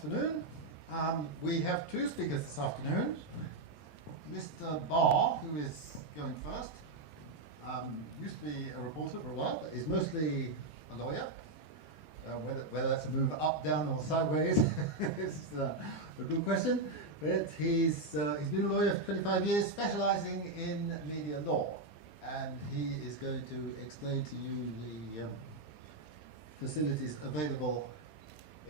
afternoon. We have two speakers this afternoon. Mr. Barr, who is going first, used to be a reporter for a while, but is mostly a lawyer. Whether that's a move up, down, or sideways is a good question. But he's been a lawyer for 25 years, specialising in media law, and he is going to explain to you the facilities available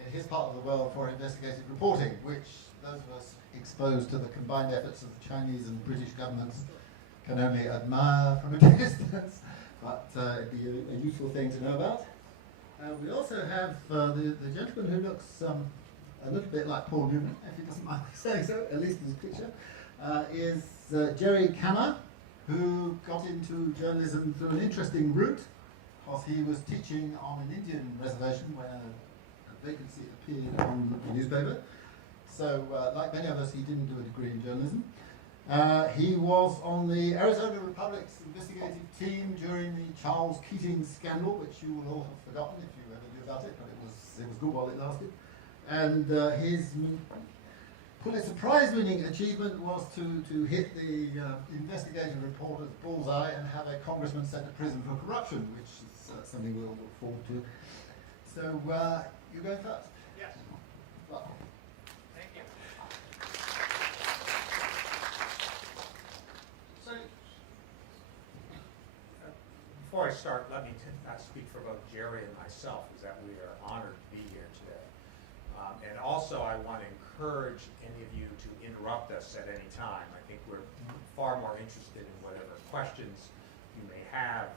in his part of the world for investigative reporting, which those of us exposed to the combined efforts of the Chinese and British governments can only admire from a distance, but it'd be a useful thing to know about. We also have the gentleman who looks a little bit like Paul Newman, if he doesn't mind me saying so, at least in his picture, is Jerry Khanna, who got into journalism through an interesting route, because he was teaching on an Indian reservation where a vacancy appeared on the newspaper. So, like many of us, he didn't do a degree in journalism. He was on the Arizona Republic's investigative team during the Charles Keating scandal, which you will all have forgotten if you ever knew about it, but it was good while it lasted. And his Pulitzer Prize-winning achievement was to hit the investigative reporter's bullseye and have a congressman sent to prison for corruption, which is something we'll look forward to. So, you go first. Yes. Well. Thank you. So, before I start, let me speak for both Jerry and myself, is that we are honored to be here today. And also, I want to encourage any of you to interrupt us at any time. I think we're far more interested in whatever questions you may have,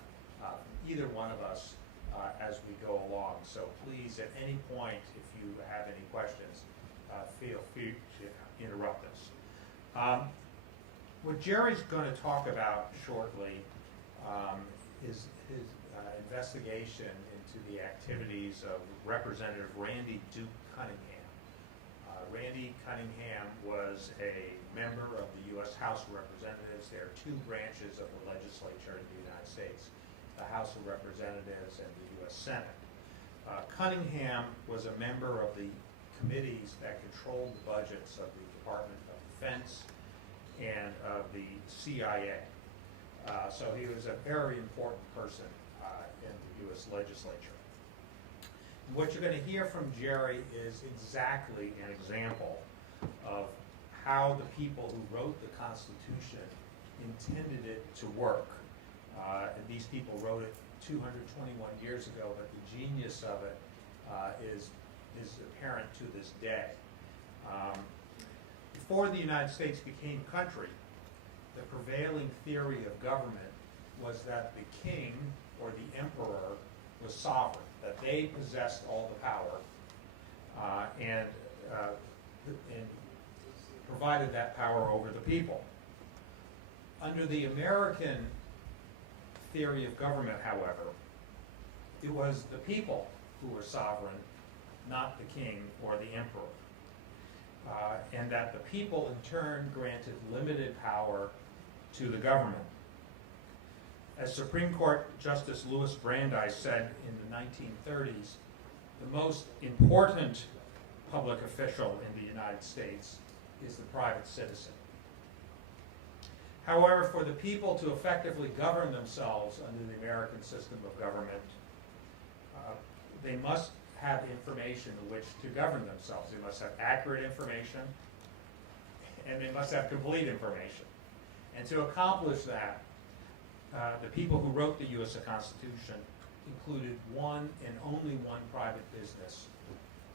either one of us, as we go along. So please, at any point, if you have any questions, feel free to interrupt us. What Jerry's going to talk about shortly is his investigation into the activities of Representative Randy Duke Cunningham. Randy Cunningham was a member of the U.S. House of Representatives. There are two branches of the legislature in the United States, the House of Representatives and the U.S. Senate. Cunningham was a member of the committees that controlled the budgets of the Department of Defense and of the CIA. So he was a very important person in the U.S. legislature. What you're going to hear from Jerry is exactly an example of how the people who wrote the Constitution intended it to work. And these people wrote it 221 years ago, but the genius of it is apparent to this day. Before the United States became a country, the prevailing theory of government was that the king or the emperor was sovereign, that they possessed all the power and provided that power over the people. Under the American theory of government, however, it was the people who were sovereign, not the king or the emperor. And that the people in turn granted limited power to the government. As Supreme Court Justice Louis Brandeis said in the 1930s, the most important public official in the United States is the private citizen. However, for the people to effectively govern themselves under the American system of government, they must have information in which to govern themselves. They must have accurate information, and they must have complete information. And to accomplish that, the people who wrote the U.S. Constitution included one and only one private business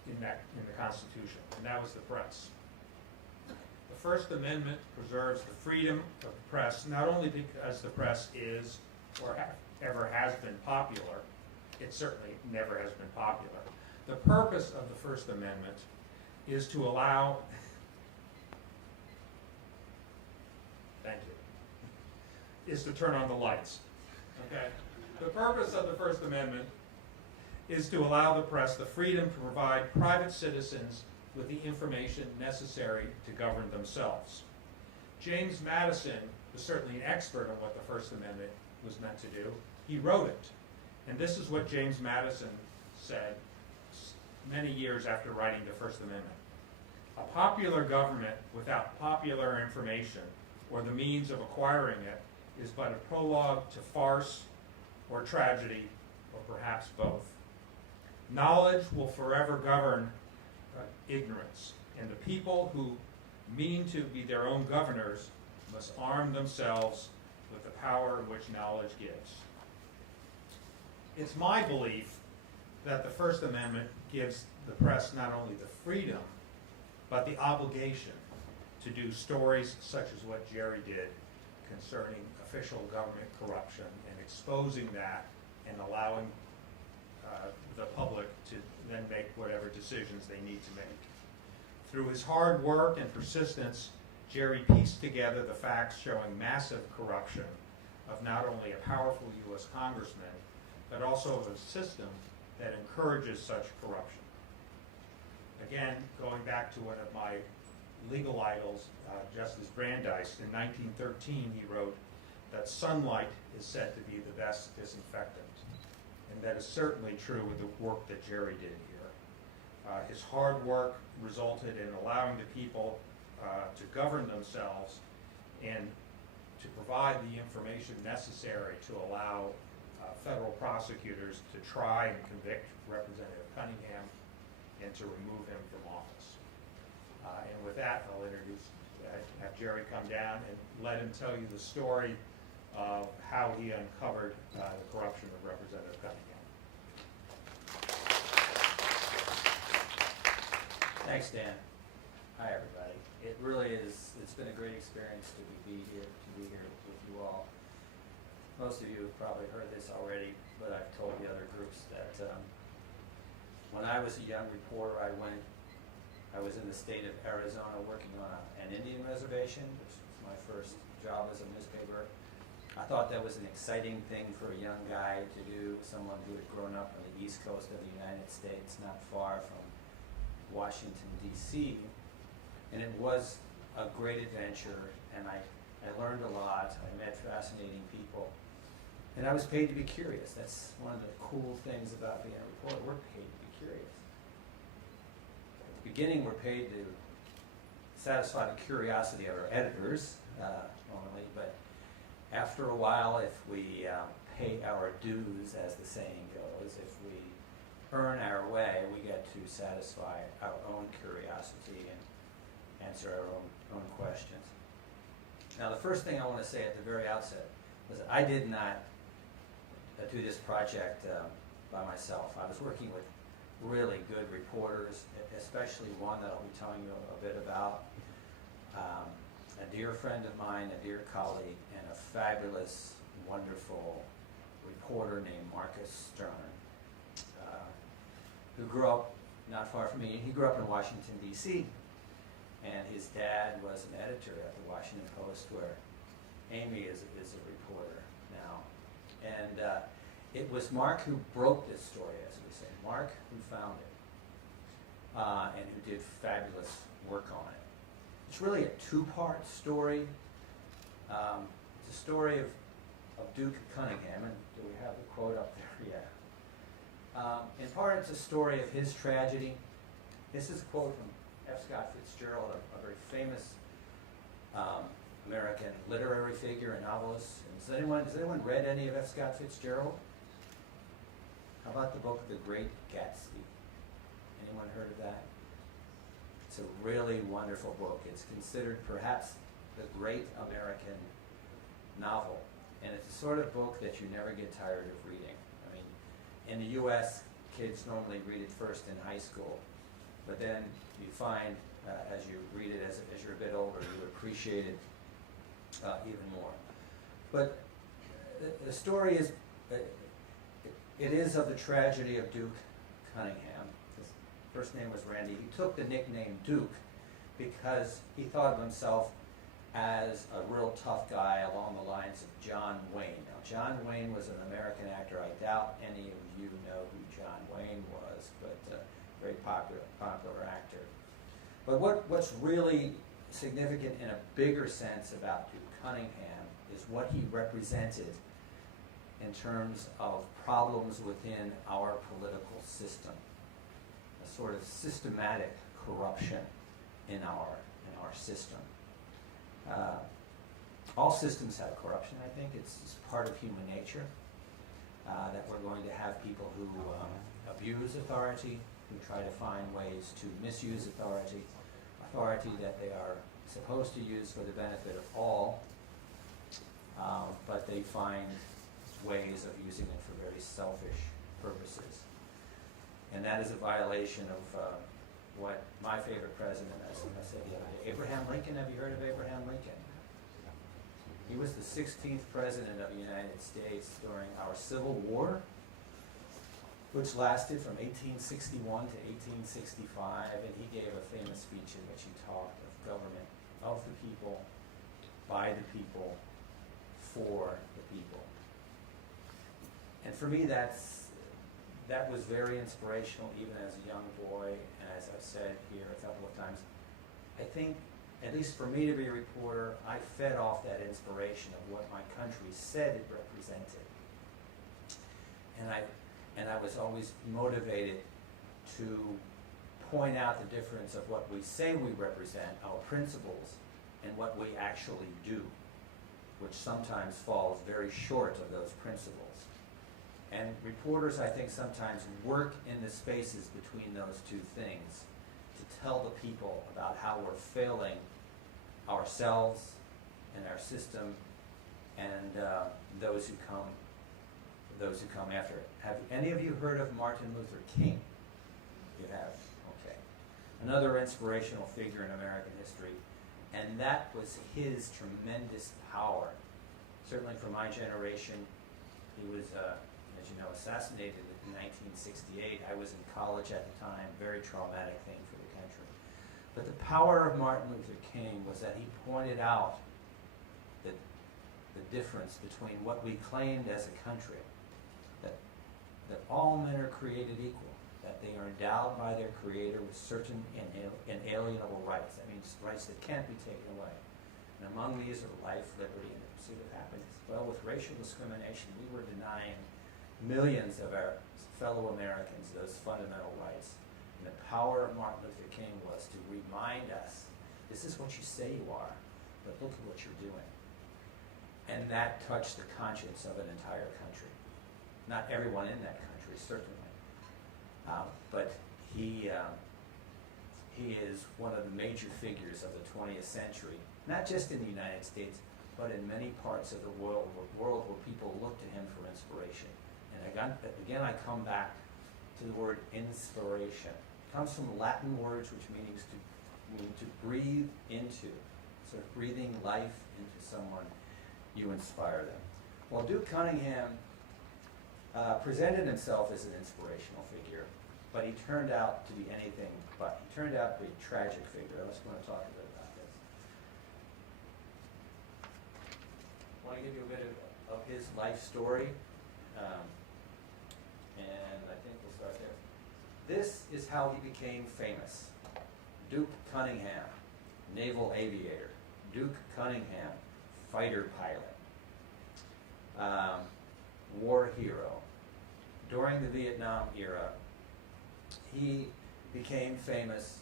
in the Constitution, and that was the press. The First Amendment preserves the freedom of the press, not only because the press is or ever has been popular, it certainly never has been popular. The purpose of the First Amendment is to allow, thank you, is to turn on the lights. Okay? The purpose of the First Amendment is to allow the press the freedom to provide private citizens with the information necessary to govern themselves. James Madison was certainly an expert on what the First Amendment was meant to do. He wrote it. And this is what James Madison said many years after writing the First Amendment. A popular government without popular information or the means of acquiring it is but a prologue to farce or tragedy, or perhaps both. Knowledge will forever govern ignorance, and the people who mean to be their own governors must arm themselves with the power which knowledge gives. It's my belief that the First Amendment gives the press not only the freedom, but the obligation to do stories such as what Jerry did concerning official government corruption and exposing that and allowing the public to then make whatever decisions they need to make. Through his hard work and persistence, Jerry pieced together the facts showing massive corruption of not only a powerful U.S. congressman, but also of a system that encourages such corruption. Again, going back to one of my legal idols, Justice Brandeis, in 1913 he wrote that sunlight is said to be the best disinfectant. And that is certainly true with the work that Jerry did here. His hard work resulted in allowing the people to govern themselves and to provide the information necessary to allow federal prosecutors to try and convict Representative Cunningham and to remove him from office. And with that, I'll have Jerry come down and let him tell you the story of how he uncovered the corruption of Representative Cunningham. Thanks, Dan. Hi, everybody. It really is, it's been a great experience to be here with you all. Most of you have probably heard this already, but I've told the other groups that when I was a young reporter, I was in the state of Arizona working on an Indian reservation, which was my first job as a newspaper. I thought that was an exciting thing for a young guy to do, someone who had grown up on the East Coast of the United States, not far from Washington, D.C., and it was a great adventure, and I learned a lot. I met fascinating people, and I was paid to be curious. That's one of the cool things about being a reporter. We're paid to be curious. At the beginning, we're paid to satisfy the curiosity of our editors, normally, but after a while, if we pay our dues, as the saying goes, if we earn our way, we get to satisfy our own curiosity and answer our own questions. Now, the first thing I want to say at the very outset was that I did not do this project by myself. I was working with really good reporters, especially one that I'll be telling you a bit about. A dear friend of mine, a dear colleague, and a fabulous, wonderful reporter named Marcus Stern, who grew up not far from me. He grew up in Washington, D.C., and his dad was an editor at the Washington Post, where Amy is a reporter now. And it was Mark who broke this story, as we say. Mark who found it, and who did fabulous work on it. It's really a two-part story. It's a story of Duke Cunningham, and do we have the quote up there? Yeah. In part, it's a story of his tragedy. This is a quote from F. Scott Fitzgerald, a very famous American literary figure and novelist. Has anyone read any of F. Scott Fitzgerald? How about the book The Great Gatsby? Anyone heard of that? It's a really wonderful book. It's considered perhaps the great American novel. And it's the sort of book that you never get tired of reading. I mean, in the U.S., kids normally read it first in high school. But then you find, as you read it as you're a bit older, you appreciate it even more. But the story is, it is of the tragedy of Duke Cunningham. His first name was Randy. He took the nickname Duke because he thought of himself as a real tough guy along the lines of John Wayne. Now, John Wayne was an American actor. I doubt any of you know who John Wayne was, but very popular actor. But what's really significant in a bigger sense about Duke Cunningham is what he represented in terms of problems within our political system, a sort of systematic corruption in our system. All systems have corruption, I think. It's part of human nature that we're going to have people who abuse authority, who try to find ways to misuse authority that they are supposed to use for the benefit of all, but they find ways of using it for very selfish purposes. And that is a violation of what my favorite president, as I said the other day, Abraham Lincoln. Have you heard of Abraham Lincoln? He was the 16th president of the United States during our Civil War, which lasted from 1861 to 1865, and he gave a famous speech in which he talked of government of the people, by the people, for the people. And for me, that was very inspirational, even as a young boy, and as I've said here a couple of times. I think, at least for me to be a reporter, I fed off that inspiration of what my country said it represented. And I was always motivated to point out the difference of what we say we represent, our principles, and what we actually do, which sometimes falls very short of those principles. And reporters, I think, sometimes work in the spaces between those two things to tell the people about how we're failing ourselves and our system and those who come after it. Have any of you heard of Martin Luther King? You have? Okay. Another inspirational figure in American history, and that was his tremendous power. Certainly for my generation, he was, as you know, assassinated in 1968. I was in college at the time, very traumatic thing for the country. But the power of Martin Luther King was that he pointed out the difference between what we claimed as a country, that all men are created equal, that they are endowed by their Creator with certain inalienable rights. That means rights that can't be taken away. And among these are life, liberty, and the pursuit of happiness. Well, with racial discrimination, we were denying millions of our fellow Americans those fundamental rights. And the power of Martin Luther King was to remind us, this is what you say you are, but look at what you're doing. And that touched the conscience of an entire country. Not everyone in that country, certainly. But he is one of the major figures of the 20th century, not just in the United States, but in many parts of the world where people look to him for inspiration. And again, I come back to the word inspiration. It comes from Latin words which mean to breathe into, sort of breathing life into someone, you inspire them. Well, Duke Cunningham presented himself as an inspirational figure, but he turned out to be anything but. He turned out to be a tragic figure. I was going to talk a bit about this. I want to give you a bit of his life story, and I think we'll start there. This is how he became famous. Duke Cunningham, naval aviator. Duke Cunningham, fighter pilot. War hero. During the Vietnam era, he became famous.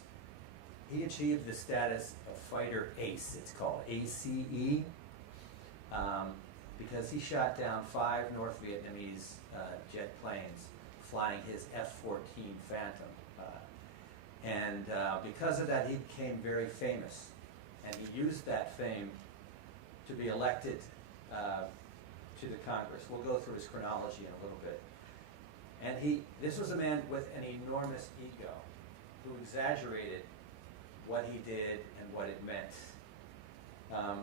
He achieved the status of fighter ace, it's called, ACE, because he shot down 5 North Vietnamese jet planes flying his F-14 Phantom. And because of that, he became very famous. And he used that fame to be elected to the Congress. We'll go through his chronology in a little bit. And this was a man with an enormous ego who exaggerated what he did and what it meant.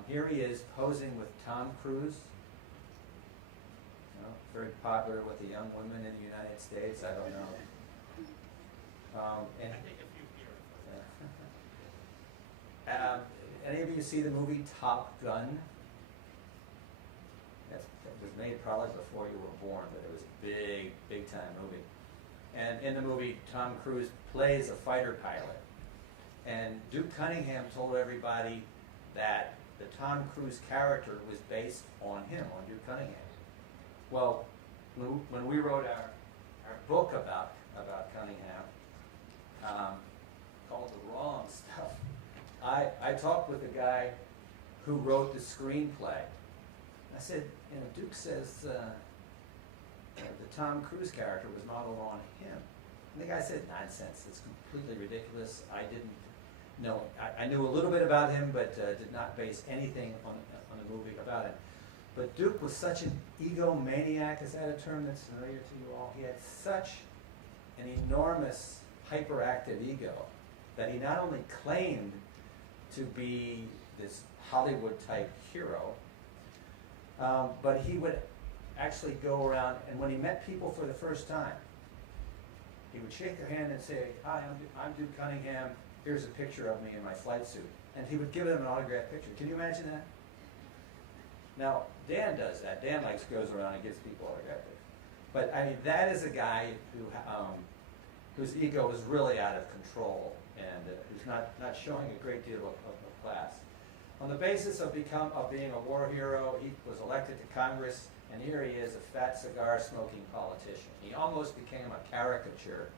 Here he is posing with Tom Cruise, very popular with the young women in the United States. I don't know. And, I think a few here. any of you see the movie Top Gun? It was made probably before you were born, but it was a big time movie. And in the movie, Tom Cruise plays a fighter pilot. And Duke Cunningham told everybody that the Tom Cruise character was based on him, on Duke Cunningham. Well, when we wrote our book about Cunningham, called The Wrong Stuff, I talked with the guy who wrote the screenplay. I said, you know, Duke says the Tom Cruise character was modeled on him. And the guy said, nonsense, it's completely ridiculous. I didn't know, I knew a little bit about him, but did not base anything on the movie about it. But Duke was such an egomaniac, is that a term that's familiar to you all? He had such an enormous hyperactive ego that he not only claimed to be this Hollywood-type hero, but he would actually go around, and when he met people for the first time, he would shake their hand and say, hi, I'm Duke Cunningham, here's a picture of me in my flight suit. And he would give them an autographed picture. Can you imagine that? Now, Dan does that. Dan goes around and gives people autographed pictures. But I mean, that is a guy who, whose ego is really out of control and who's not showing a great deal of class. On the basis of being a war hero, he was elected to Congress, and here he is, a fat cigar-smoking politician. He almost became a caricature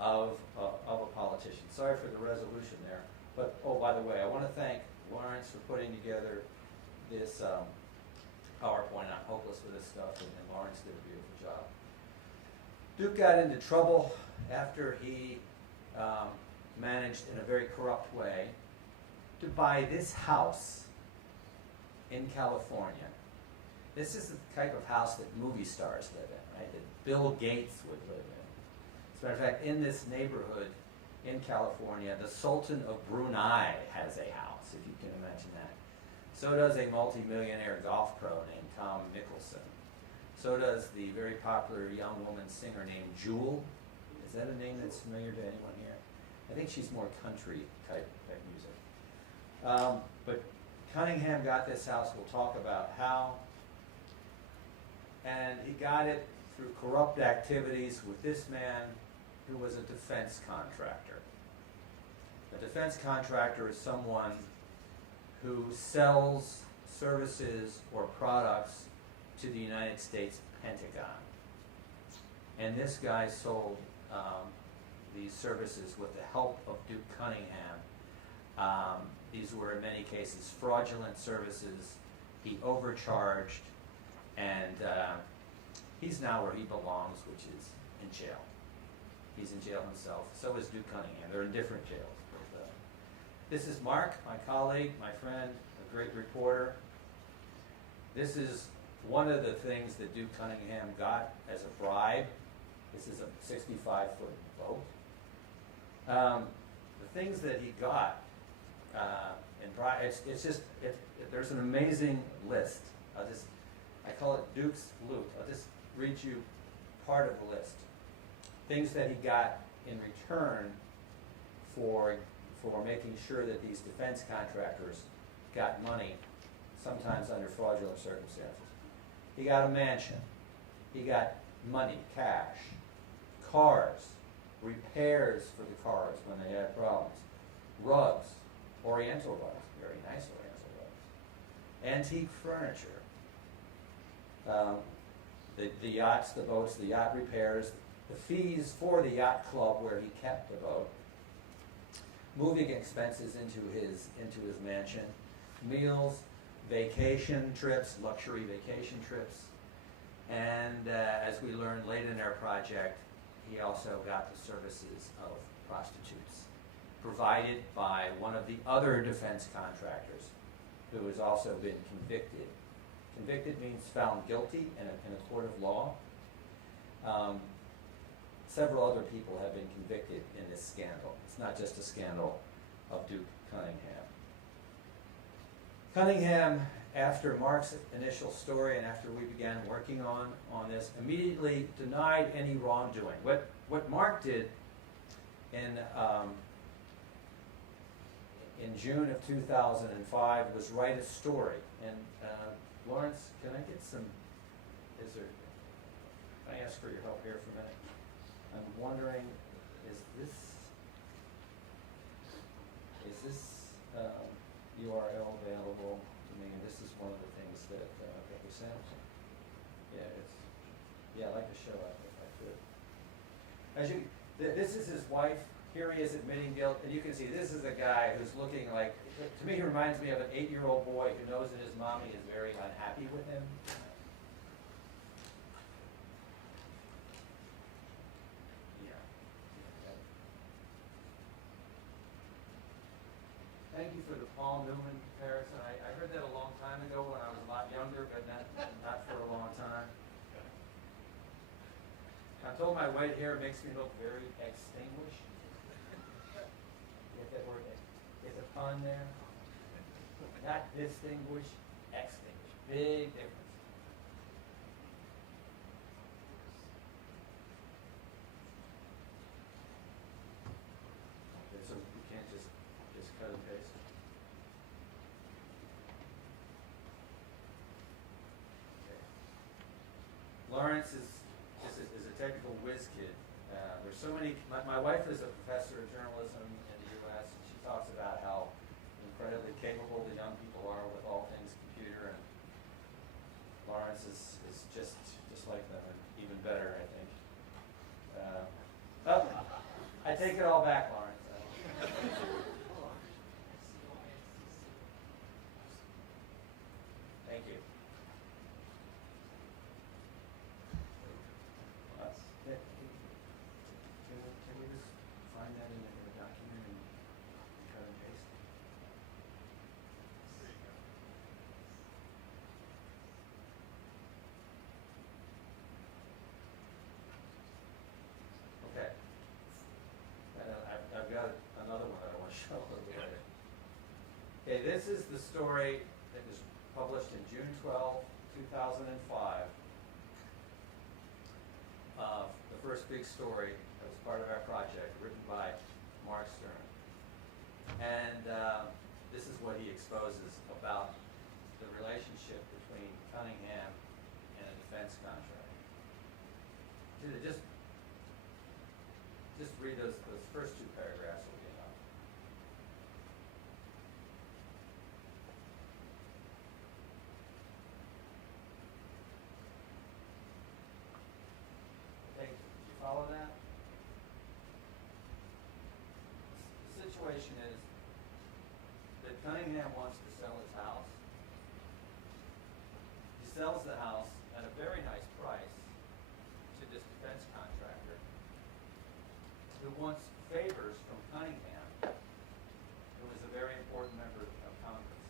of a politician. Sorry for the resolution there. But, oh, by the way, I want to thank Lawrence for putting together this PowerPoint. I'm hopeless with this stuff, and Lawrence did a beautiful job. Duke got into trouble after he managed in a very corrupt way to buy this house in California. This is the type of house that movie stars live in, right? That Bill Gates would live in. As a matter of fact, in this neighborhood in California, the Sultan of Brunei has a house, if you can imagine that. So does a multi-millionaire golf pro named Tom Mickelson. So does the very popular young woman singer named Jewel. Is that a name that's familiar to anyone here? I think she's more country type music. But Cunningham got this house. We'll talk about how. And he got it through corrupt activities with this man who was a defense contractor. A defense contractor is someone who sells services or products to the United States Pentagon. And this guy sold these services with the help of Duke Cunningham. These were in many cases fraudulent services. He overcharged, and he's now where he belongs, which is in jail. He's in jail himself. So is Duke Cunningham. They're in different jails. But, this is Mark, my colleague, my friend, a great reporter. This is one of the things that Duke Cunningham got as a bribe. This is a 65-foot boat. The things that he got in bribe, there's an amazing list. I call it Duke's loot. I'll just read you part of the list. Things that he got in return for making sure that these defense contractors got money, sometimes under fraudulent circumstances. He got a mansion. He got money, cash, cars, repairs for the cars when they had problems, rugs, oriental rugs, very nice oriental rugs, antique furniture, the yachts, the boats, the yacht repairs, the fees for the yacht club where he kept the boat, moving expenses into his mansion, meals, vacation trips, luxury vacation trips, and as we learned late in our project, he also got the services of prostitutes provided by one of the other defense contractors who has also been convicted. Convicted means found guilty in a court of law. Several other people have been convicted in this scandal. It's not just a scandal of Duke Cunningham. Cunningham, after Mark's initial story and after we began working on this, immediately denied any wrongdoing. What Mark did in June of 2005 was write a story. And Lawrence, can I ask for your help here for a minute? I'm wondering, is this URL available to me? And this is one of the things that we sent. Yeah, I'd like to show it if I could. This is his wife here he is admitting guilt, and you can see this is a guy who's looking like, to me he reminds me of an 8-year-old boy who knows that his mommy is very unhappy with him. Yeah. Thank you for the Paul Newman comparison. I heard that a long time ago when I was a lot younger, but not for a long time. I'm told my white hair makes me look very extinguished. Get that word? It's a pun there. Not distinguished, extinguished. Big difference. Okay, so we can't just cut and paste. Okay. Lawrence is a technical whiz kid. There's so many. My wife is a professor of journalism in the U.S. and she talks about how incredibly capable the young people are with all things computer, and Lawrence is just like them, and even better, I think. Oh, I take it all back, Lawrence. Thank you. Can we just find that in the document and cut and paste? There you go. Okay. And I've got another one that I want to show a little bit later. Okay, this is the story that was published in June 12, 2005. The first big story that was part of our project, written by Mark Stern. And this is what he exposes about the relationship between Cunningham and a defense contractor. Just read those first 2 paragraphs will be enough. Okay, did you follow that? The situation is that Cunningham wants to sell his house. He sells the house at a very nice price to this defense contractor who wants favors from Cunningham, who is a very important member of Congress.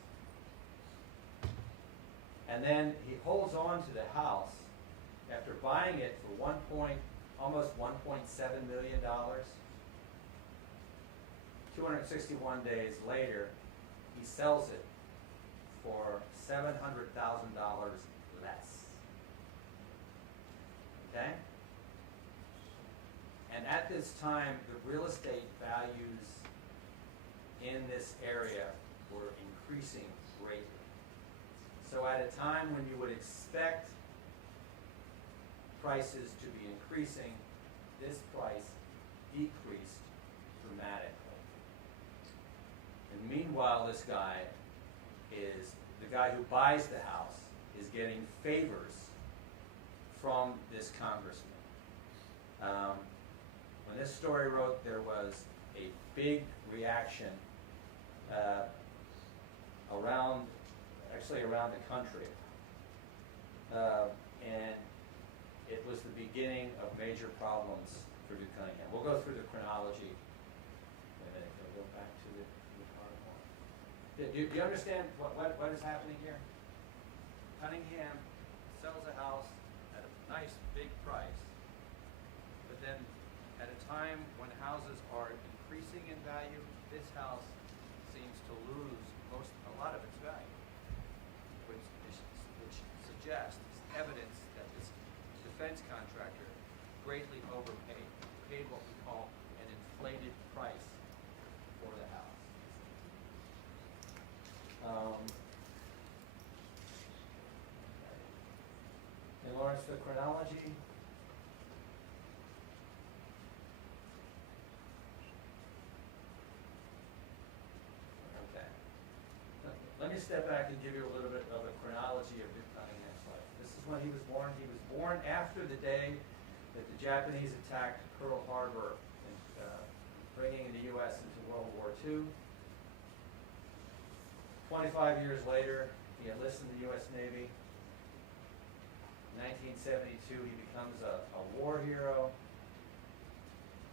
And then he holds on to the house after buying it for almost $1.7 million. 261 days later, he sells it for $700,000 less. Okay? And at this time, the real estate values in this area were increasing greatly. So at a time when you would expect prices to be increasing, this price decreased dramatically. And meanwhile, this guy is, the guy who buys the house is getting favors from this congressman. When this story wrote, there was a big reaction around the country. And it was the beginning of major problems for Duke Cunningham. We'll go through the chronology. Wait a minute, can we go back to the PowerPoint? Do you understand what is happening here? Cunningham sells a house at a nice big price, but then at a time when houses are increasing in value, this house seems to lose a lot of its value, which suggests evidence that this defense contractor greatly overpaid, paid what we call an inflated price for the house. And Lawrence, the chronology. Okay. Let me step back and give you a little bit of a chronology of Duke Cunningham's life. This is when he was born. He was born after the day that the Japanese attacked Pearl Harbor bringing the U.S. into World War II. 25 years later, he enlists in the U.S. Navy. In 1972, he becomes a war hero.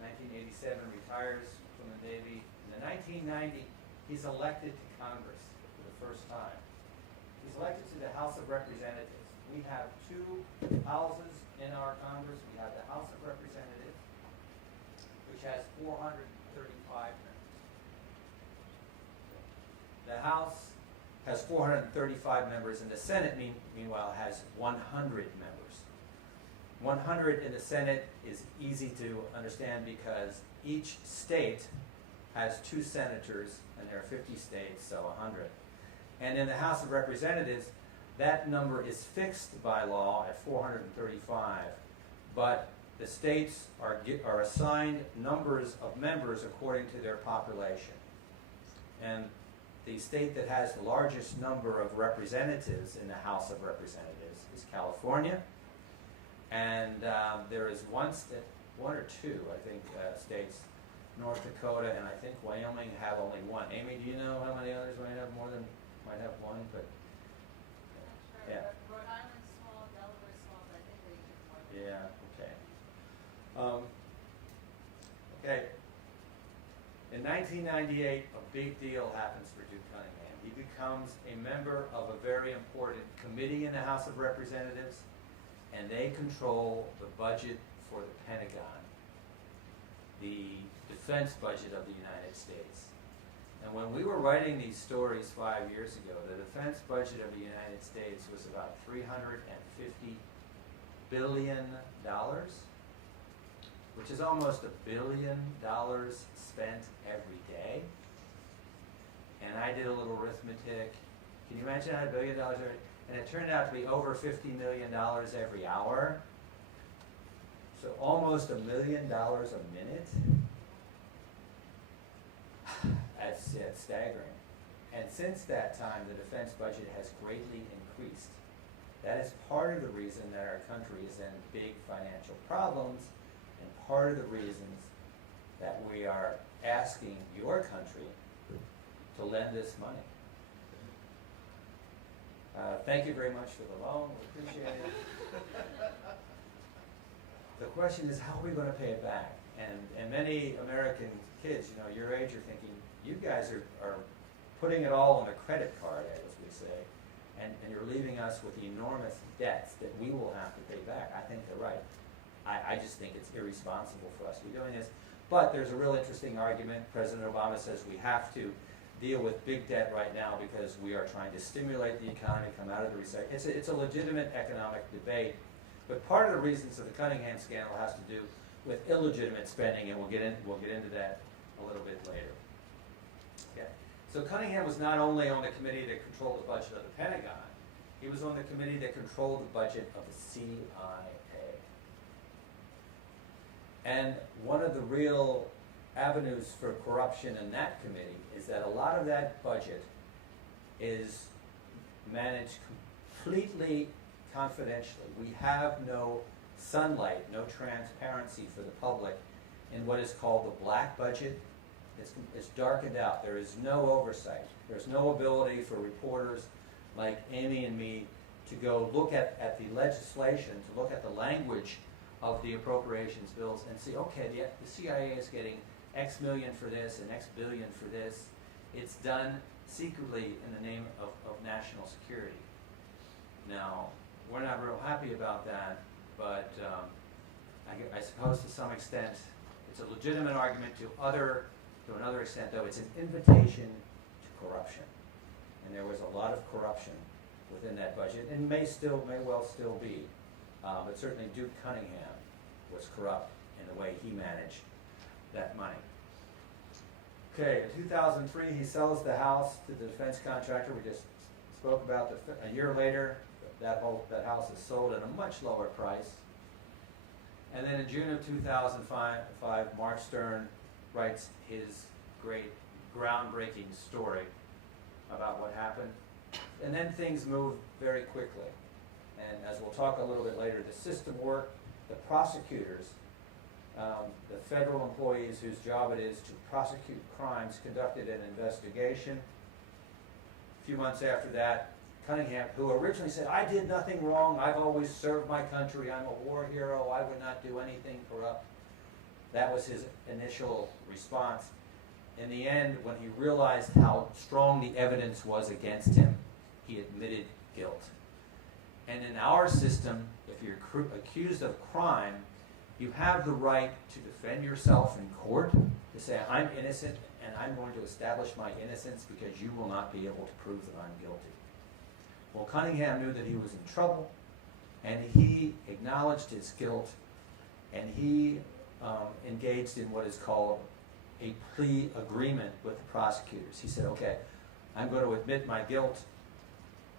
1987, retires from the Navy. In the 1990, he's elected to Congress for the first time. He's elected to the House of Representatives. We have two houses in our Congress. We have the House of Representatives, which has 435 members. The House has 435 members, and the Senate, meanwhile, has 100 members. 100 in the Senate is easy to understand because each state has 2 senators, and there are 50 states, so 100. And in the House of Representatives, that number is fixed by law at 435, but the states are assigned numbers of members according to their population. And the state that has the largest number of representatives in the House of Representatives is California. And there is one or two, I think, states, North Dakota and I think Wyoming, have only one. Amy, do you know how many others might have more than, might have one? But yeah. Rhode Island's small, Delaware's small, but I think they each have more than Yeah, okay. Okay. In 1998, a big deal happens for Duke Cunningham. He becomes a member of a very important committee in the House of Representatives, and they control the budget for the Pentagon, the defense budget of the United States. And when we were writing these stories 5 years ago, the defense budget of the United States was about $350 billion, which is almost $1 billion spent every day. And I did a little arithmetic. Can you imagine how $1 billion every, and it turned out to be over $50 million every hour. So almost $1 million a minute. That's staggering. And since that time, the defense budget has greatly increased. That is part of the reason that our country is in big financial problems, and part of the reasons that we are asking your country to lend this money. Thank you very much for the loan. We appreciate it. The question is, how are we going to pay it back? And many American kids, you know, your age, are thinking, you guys are putting it all on a credit card, as we say, and you're leaving us with enormous debts that we will have to pay back. I think they're right. I just think it's irresponsible for us to be doing this. But there's a real interesting argument. President Obama says we have to deal with big debt right now because we are trying to stimulate the economy, come out of the recession. It's a legitimate economic debate. But part of the reasons of the Cunningham scandal has to do with illegitimate spending, and we'll get into that a little bit later. Okay. So Cunningham was not only on the committee that controlled the budget of the Pentagon, he was on the committee that controlled the budget of the CIA. And one of the real avenues for corruption in that committee is that a lot of that budget is managed completely confidentially. We have no sunlight, no transparency for the public in what is called the black budget. It's darkened out. There is no oversight. There's no ability for reporters like Amy and me to go look at the legislation, to look at the language of the appropriations bills and see, okay, the CIA is getting X million for this and X billion for this. It's done secretly in the name of national security. Now, we're not real happy about that, but I suppose to some extent it's a legitimate argument. To another extent, though, it's an invitation to corruption. And there was a lot of corruption within that budget, and may well still be. But certainly Duke Cunningham was corrupt in the way he managed that money. Okay, in 2003, he sells the house to the defense contractor we just spoke about. A year later, that house is sold at a much lower price. And then in June of 2005, Mark Stern writes his great groundbreaking story about what happened. And then things move very quickly. And as we'll talk a little bit later, the system worked. The prosecutors the federal employees whose job it is to prosecute crimes conducted an investigation. A few months after that, Cunningham, who originally said, I did nothing wrong, I've always served my country, I'm a war hero, I would not do anything corrupt. That was his initial response. In the end, when he realized how strong the evidence was against him, he admitted guilt. And in our system, if you're accused of crime, you have the right to defend yourself in court, to say, I'm innocent, and I'm going to establish my innocence because you will not be able to prove that I'm guilty. Well, Cunningham knew that he was in trouble, and he acknowledged his guilt, and he engaged in what is called a plea agreement with the prosecutors. He said, okay, I'm going to admit my guilt,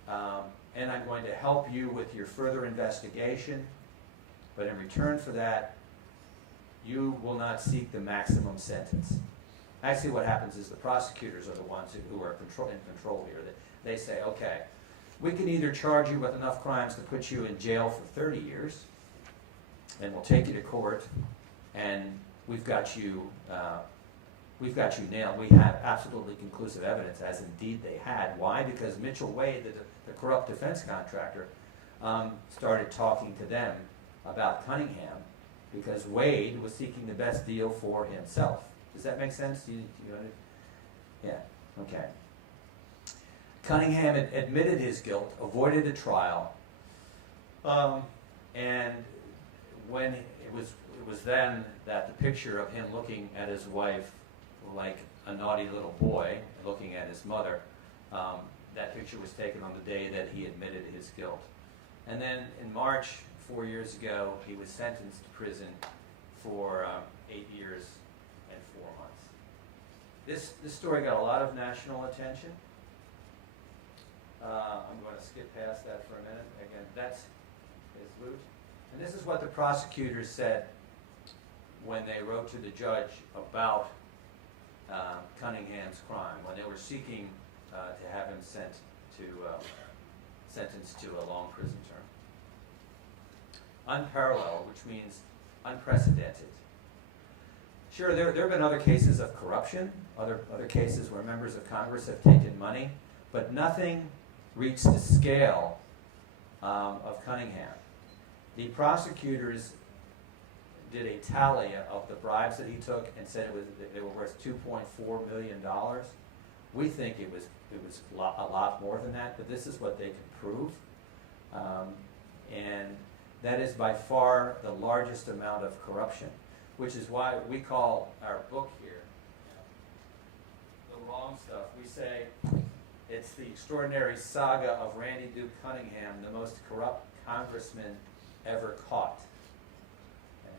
and I'm going to help you with your further investigation, but in return for that, you will not seek the maximum sentence. Actually, what happens is the prosecutors are the ones who are in control here. They say, okay, we can either charge you with enough crimes to put you in jail for 30 years, and we'll take you to court, and we've got you nailed. We have absolutely conclusive evidence, as indeed they had. Why? Because Mitchell Wade, the corrupt defense contractor, started talking to them about Cunningham, because Wade was seeking the best deal for himself. Does that make sense? Do you yeah, okay. Cunningham admitted his guilt, avoided a trial, and when it was then that the picture of him looking at his wife like a naughty little boy, looking at his mother, that picture was taken on the day that he admitted his guilt. And then in March, 4 years ago, he was sentenced to prison for 8 years and 4 months. This story got a lot of national attention. I'm going to skip past that for a minute. Again, that's his loot. And this is what the prosecutors said when they wrote to the judge about Cunningham's crime, when they were seeking to have him sentenced to a long prison term. Unparalleled, which means unprecedented. Sure, there have been other cases of corruption, other cases where members of Congress have taken money, but nothing reached the scale of Cunningham. The prosecutors did a tally of the bribes that he took and said they were worth $2.4 million. We think it was a lot more than that, but this is what they could prove. And that is by far the largest amount of corruption, which is why we call our book here, The Wrong Stuff. We say it's the extraordinary saga of Randy Duke Cunningham, the most corrupt congressman ever caught. Okay.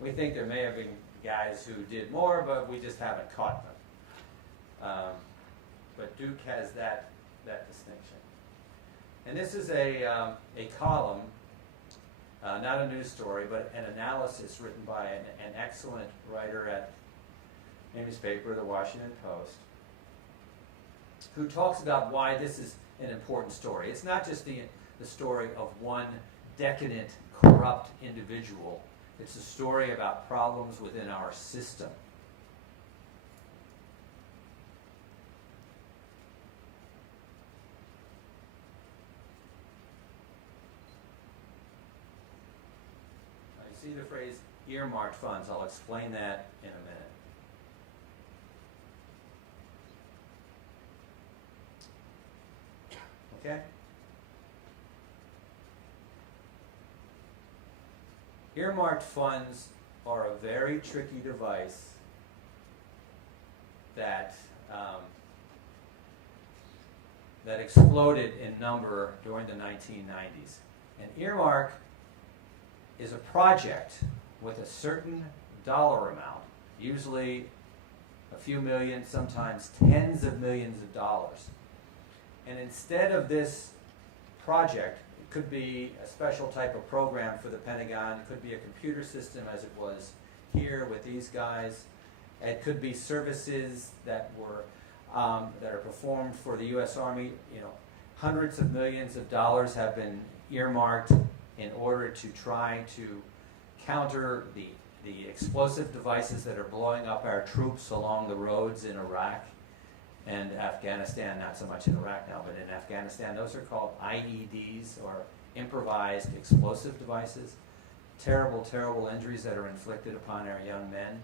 We think there may have been guys who did more, but we just haven't caught them. But Duke has that distinction. And this is a column, not a news story, but an analysis written by an excellent writer at a newspaper, the Washington Post, who talks about why this is an important story. It's not just the story of one decadent, corrupt individual. It's a story about problems within our system. See the phrase earmarked funds. I'll explain that in a minute. Okay? Earmarked funds are a very tricky device that exploded in number during the 1990s. An earmark is a project with a certain dollar amount, usually a few million, sometimes tens of millions of dollars. And instead of this project, it could be a special type of program for the Pentagon, it could be a computer system as it was here with these guys, it could be services that are performed for the U.S. Army. Hundreds of millions of dollars have been earmarked in order to try to counter the the explosive devices that are blowing up our troops along the roads in Iraq and Afghanistan, not so much in Iraq now, but in Afghanistan, those are called IEDs, or improvised explosive devices. Terrible, terrible injuries that are inflicted upon our young men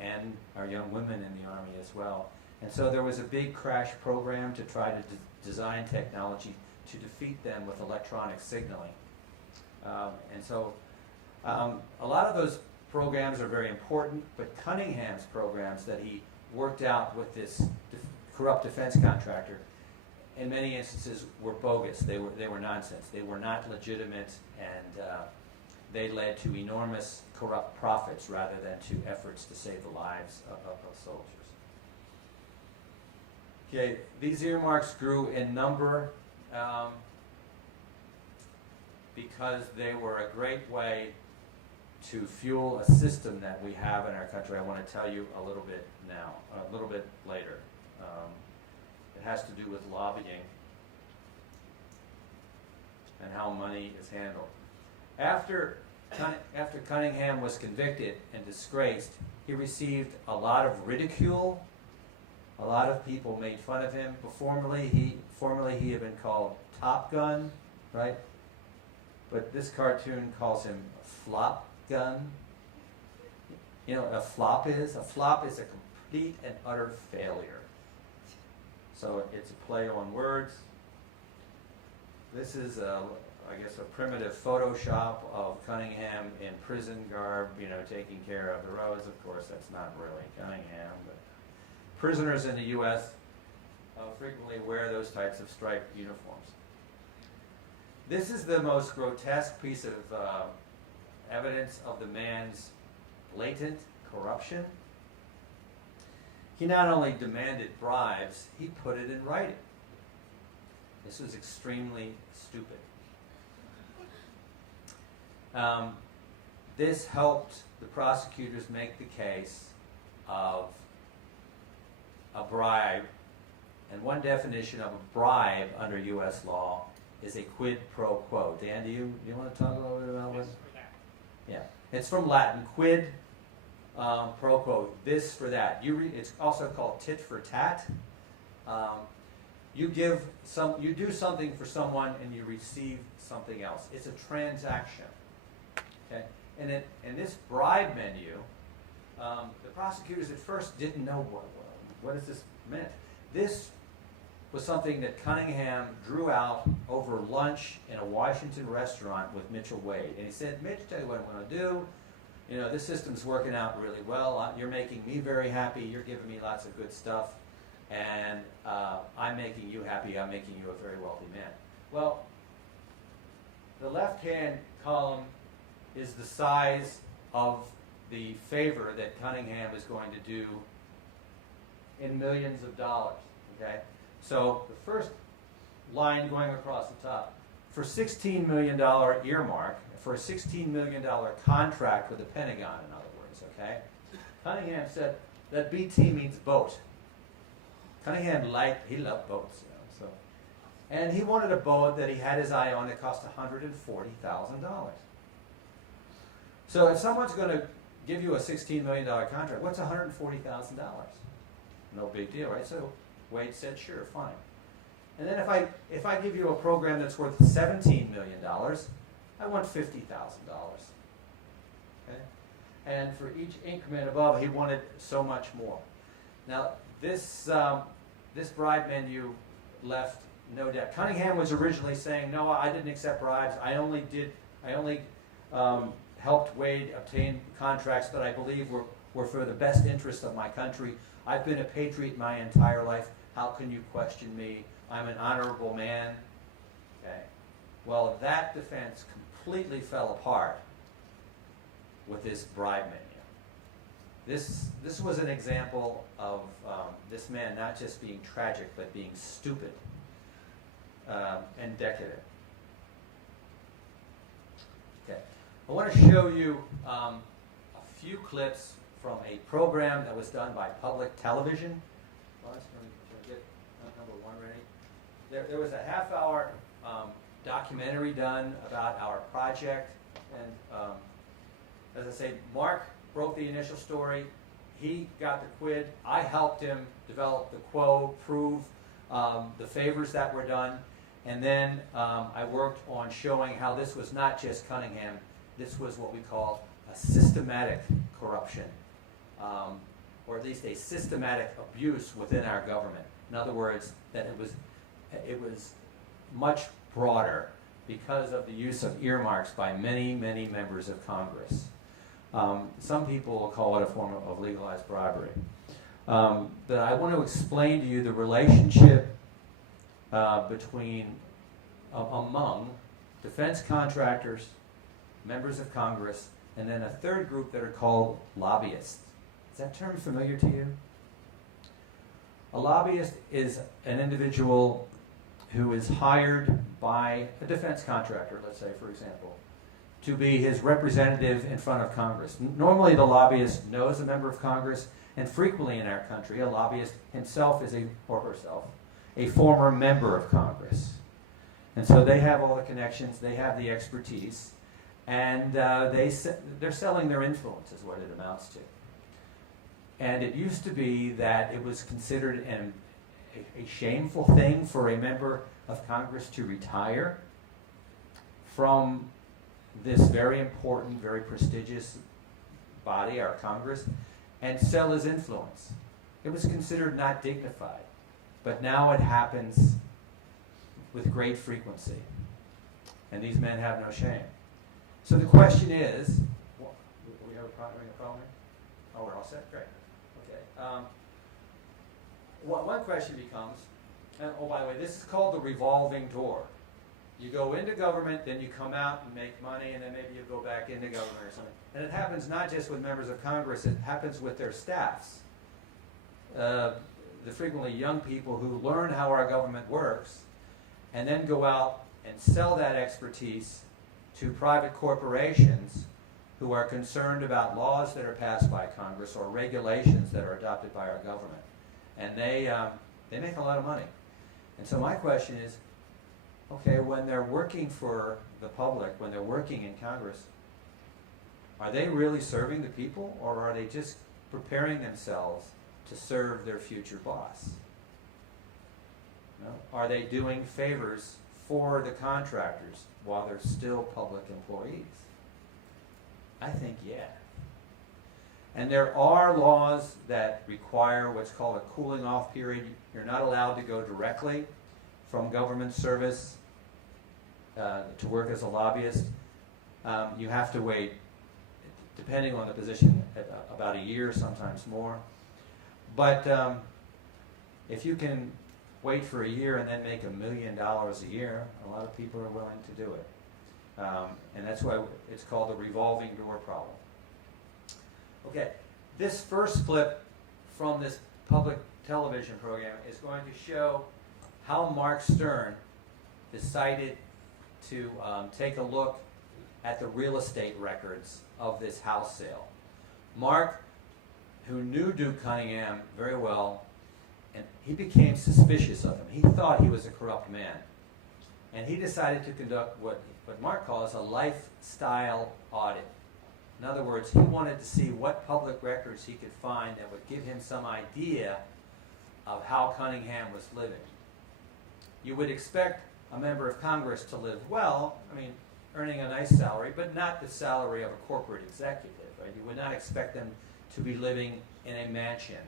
and our young women in the Army as well. And so there was a big crash program to try to design technology to defeat them with electronic signaling. And so a lot of those programs are very important, but Cunningham's programs that he worked out with this corrupt defense contractor, in many instances, were bogus. They were nonsense. They were not legitimate, and they led to enormous corrupt profits rather than to efforts to save the lives of soldiers. Okay, these earmarks grew in number because they were a great way to fuel a system that we have in our country. I want to tell you a little bit now, a little bit later. It has to do with lobbying and how money is handled. After Cunningham was convicted and disgraced, he received a lot of ridicule. A lot of people made fun of him. Formerly he had been called Top Gun, right? But this cartoon calls him Flop Gun. You know what a flop is? A flop is a complete and utter failure. So it's a play on words. This is, I guess, a primitive Photoshop of Cunningham in prison garb, taking care of the roads. Of course, that's not really Cunningham, but prisoners in the U.S. Frequently wear those types of striped uniforms. This is the most grotesque piece of evidence of the man's blatant corruption. He not only demanded bribes, he put it in writing. This was extremely stupid. This helped the prosecutors make the case of a bribe, and one definition of a bribe under U.S. law is a quid pro quo. Dan, do you want to talk a little bit about what? Yeah, it's from Latin, quid pro quo, this for that. It's also called tit for tat. You do something for someone and you receive something else. It's a transaction. Okay, and in this bribe menu, the prosecutors at first didn't know what does this meant. This was something that Cunningham drew out over lunch in a Washington restaurant with Mitchell Wade. And he said, Mitch, tell you what I'm going to do. This system's working out really well. You're making me very happy. You're giving me lots of good stuff. And I'm making you happy. I'm making you a very wealthy man. Well, the left-hand column is the size of the favor that Cunningham is going to do in millions of dollars. Okay? So the first line going across the top, for $16 million earmark, for a $16 million contract with the Pentagon, in other words, okay? Cunningham said that BT means boat. Cunningham he loved boats, so. And he wanted a boat that he had his eye on that cost $140,000. So if someone's going to give you a $16 million contract, what's $140,000? No big deal, right? So Wade said, sure, fine. And then if I give you a program that's worth $17 million, I want $50,000. Okay? And for each increment above, he wanted so much more. Now, this bribe menu left no doubt. Cunningham was originally saying, no, I didn't accept bribes. I only helped Wade obtain contracts that I believe were for the best interest of my country. I've been a patriot my entire life. How can you question me? I'm an honorable man. Okay. Well, that defense completely fell apart with this bribe menu. This was an example of this man not just being tragic, but being stupid and decadent. Okay. I want to show you a few clips from a program that was done by public television. Get number one ready. There was a half-hour documentary done about our project, and as I say, Mark wrote the initial story. He got the quid. I helped him develop the quo, prove the favors that were done. And then I worked on showing how this was not just Cunningham. This was what we call a systematic corruption, or at least a systematic abuse within our government. In other words, that it was much broader because of the use of earmarks by many, many members of Congress. Some people will call it a form of legalized bribery. But I want to explain to you the relationship among defense contractors, members of Congress, and then a third group that are called lobbyists. Is that term familiar to you? A lobbyist is an individual who is hired by a defense contractor, let's say, for example, to be his representative in front of Congress. Normally, the lobbyist knows a member of Congress, and frequently in our country, a lobbyist himself is or herself a former member of Congress. And so they have all the connections, they have the expertise, and they're selling their influence is what it amounts to. And it used to be that it was considered a shameful thing for a member of Congress to retire from this very important, very prestigious body, our Congress, and sell his influence. It was considered not dignified, but now it happens with great frequency. And these men have no shame. So the question is, we have a problem here? Oh, we're all set? Great. Okay. One question becomes, oh, by the way, this is called the revolving door. You go into government, then you come out and make money, and then maybe you go back into government or something. And it happens not just with members of Congress, it happens with their staffs. The frequently young people who learn how our government works and then go out and sell that expertise to private corporations who are concerned about laws that are passed by Congress or regulations that are adopted by our government. And they make a lot of money. And so my question is, okay, when they're working for the public, when they're working in Congress, are they really serving the people, or are they just preparing themselves to serve their future boss? No? Are they doing favors for the contractors while they're still public employees? I think yeah. And there are laws that require what's called a cooling off period. You're not allowed to go directly from government service to work as a lobbyist. You have to wait, depending on the position, about a year, sometimes more. But if you can wait for a year and then make $1 million a year, a lot of people are willing to do it. And that's why it's called the revolving door problem. Okay, this first clip from this public television program is going to show how Mark Stern decided to take a look at the real estate records of this house sale. Mark, who knew Duke Cunningham very well, and he became suspicious of him. He thought he was a corrupt man. And he decided to conduct what Mark calls a lifestyle audit. In other words, he wanted to see what public records he could find that would give him some idea of how Cunningham was living. You would expect a member of Congress to live well, earning a nice salary, but not the salary of a corporate executive, right? You would not expect them to be living in a mansion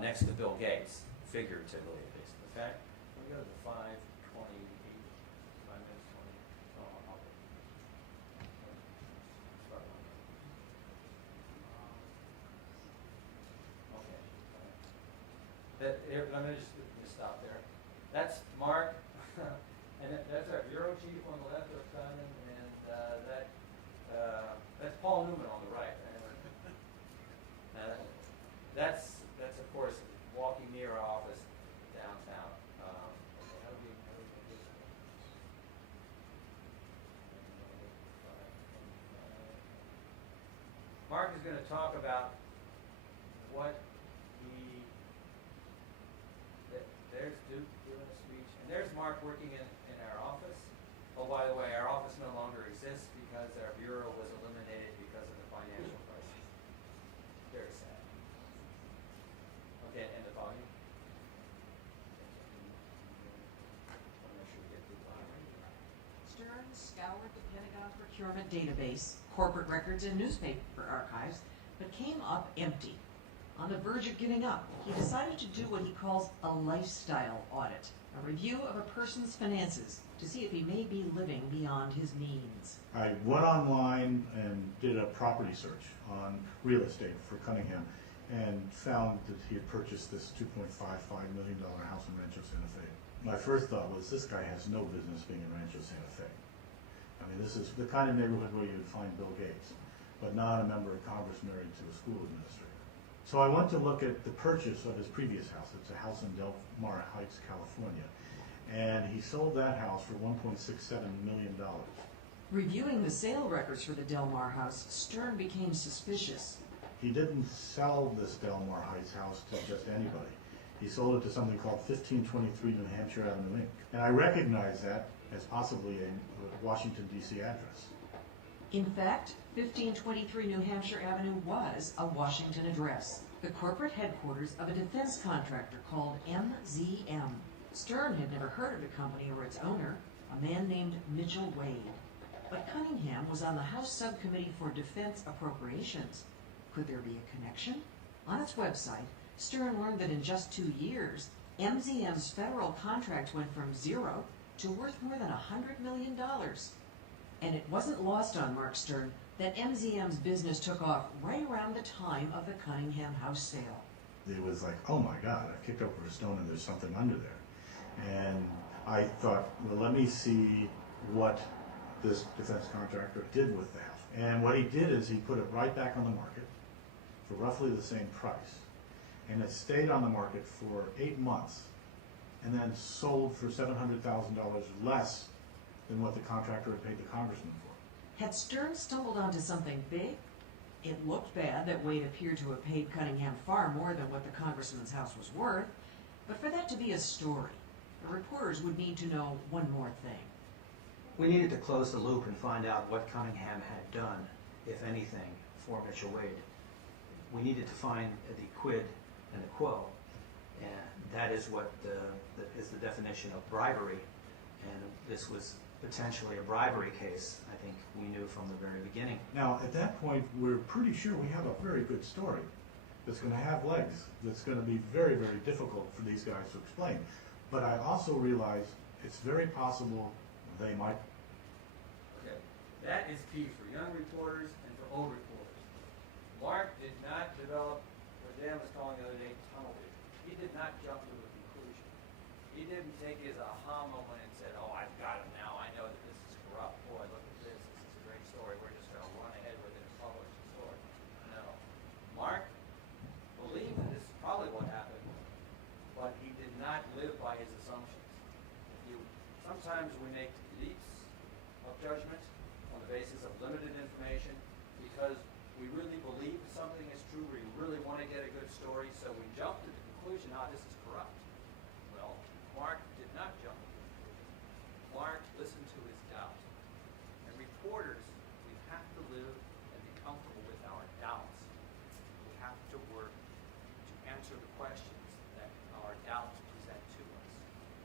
next to Bill Gates, figuratively at least, okay? We go to the 5:28, 5 minutes, 20. Oh, I'll start on that. Okay. Let me just stop there. That's Mark, and that's our bureau chief on the left of Simon, and that's Paul Newman on the right. That's of course walking near our office downtown. Okay, how do we do this? Mark is going to talk about what there's Duke giving a speech, and there's Mark working in our office. Oh, by the way, our office no longer exists because our bureau was eliminated because of the procurement database, corporate records, and newspaper archives, but came up empty. On the verge of giving up, he decided to do what he calls a lifestyle audit, a review of a person's finances to see if he may be living beyond his means. I went online and did a property search on real estate for Cunningham and found that he had purchased this $2.55 million house in Rancho Santa Fe. My first thought was, this guy has no business being in Rancho Santa Fe. I mean, this is the kind of neighborhood where you'd find Bill Gates, but not a member of Congress married to a school administrator. So I went to look at the purchase of his previous house. It's a house in Del Mar Heights, California. And he sold that house for $1.67 million. Reviewing the sale records for the Del Mar house, Stern became suspicious. He didn't sell this Del Mar Heights house to just anybody. He sold it to something called 1523 New Hampshire Avenue, Inc. And I recognize that as possibly a Washington, D.C. address. In fact, 1523 New Hampshire Avenue was a Washington address, the corporate headquarters of a defense contractor called MZM. Stern had never heard of the company or its owner, a man named Mitchell Wade. But Cunningham was on the House Subcommittee for Defense Appropriations. Could there be a connection? On its website, Stern learned that in just 2 years, MZM's federal contract went from zero to worth more than $100 million. And it wasn't lost on Mark Stern that MZM's business took off right around the time of the Cunningham house sale. It was like, oh my God, I kicked over a stone and there's something under there. And I thought, well, let me see what this defense contractor did with the house. And what he did is he put it right back on the market for roughly the same price. And it stayed on the market for 8 months and then sold for $700,000 less than what the contractor had paid the congressman for. Had Stern stumbled onto something big? It looked bad that Wade appeared to have paid Cunningham far more than what the congressman's house was worth. But for that to be a story, the reporters would need to know one more thing. We needed to close the loop and find out what Cunningham had done, if anything, for Mitchell Wade. We needed to find the quid and the quo, and that is what is the definition of bribery. And this was potentially a bribery case, I think we knew from the very beginning. Now, at that point, we're pretty sure we have a very good story that's going to have legs, that's going to be very, very difficult for these guys to explain. But I also realize it's very possible they might. Okay, that is key for young reporters and for old reporters. Mark did not develop what Dan was calling the other day tunnel vision. He did not jump to a conclusion. He didn't take his aha moment and said, oh, I've got it now. I know that this is corrupt. Boy, look at this. This is a great story. We're just going to run ahead with it and publish the story. No. Mark believed that this is probably what happened, but he did not live by his assumptions. Sometimes we make leaps of judgment on the basis of limited information because we really believe something is true, we really want to get a good story, so we jump to the conclusion, this is corrupt. Well, Mark did not jump to the conclusion. Mark listened to his doubt. And reporters, we have to live and be comfortable with our doubts. We have to work to answer the questions that our doubts present to us.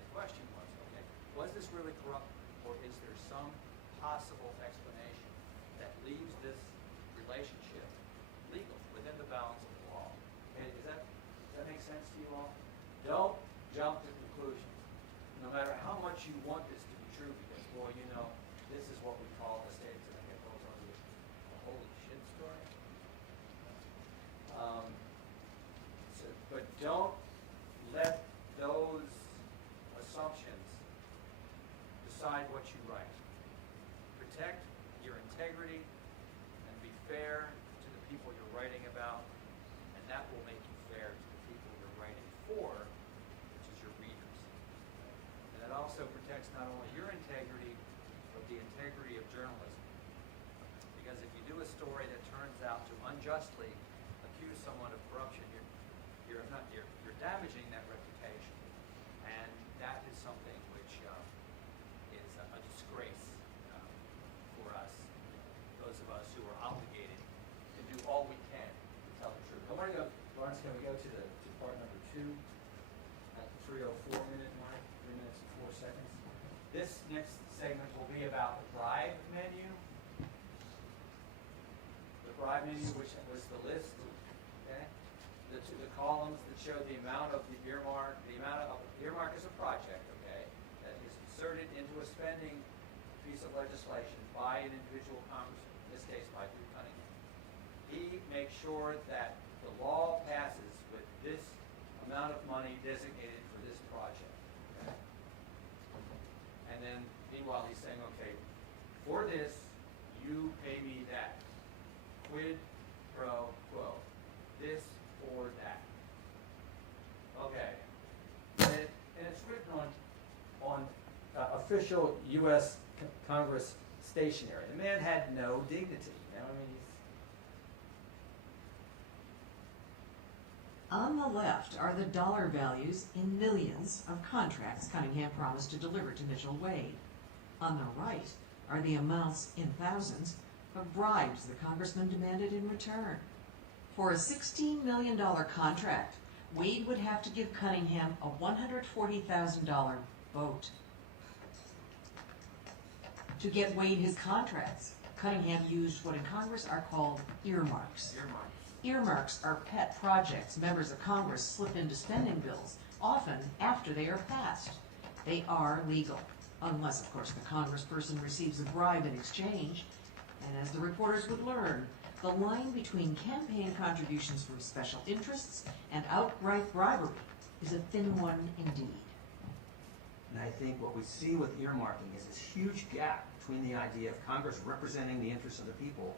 The question was, okay, was this really corrupt, or is there some possible explanation that leaves this relationship legal within the bounds of the law? Okay, does that make sense to you all? Don't jump to conclusions, no matter how much you want this to be true, because, boy, you know, this is what we call the states, and I get those on the holy shit story. But don't let those assumptions decide what you write. Protect your integrity and be fair to the people you're writing about, and that will make you fair to the people you're writing for, which is your readers. And it also protects not only your integrity, but the integrity of journalism. Because if you do a story that turns out to unjustly accuse someone of corruption, you're damaging that reputation, and that is something which is a disgrace for us, those of us who are obligated to do all we can to tell the truth. I want to go, Lawrence, can we go to part number 2 at the 3:04 minute mark, 3 minutes and 4 seconds? This next segment will be about the bribe menu Avenue, which was the list, okay? The columns that show the amount of the earmark is a project, okay, that is inserted into a spending piece of legislation by an individual congressman, in this case by Duke Cunningham. He makes sure that the law passes with this amount of money designated for this project, okay? And then meanwhile, he's saying, okay, for this, you pay me that. Quid pro quo. This or that. Okay. And it's written on official U.S. Congress stationery. The man had no dignity. You know, I mean, On the left are the dollar values in millions of contracts Cunningham promised to deliver to Mitchell Wade. On the right are the amounts in thousands of bribes the congressman demanded in return. For a $16 million contract, Wade would have to give Cunningham a $140,000 boat. To get Wade his contracts, Cunningham used what in Congress are called earmarks. Earmarks are pet projects members of Congress slip into spending bills, often after they are passed. They are legal, unless, of course, the congressperson receives a bribe in exchange. And as the reporters would learn, the line between campaign contributions from special interests and outright bribery is a thin one indeed. And I think what we see with earmarking is this huge gap between the idea of Congress representing the interests of the people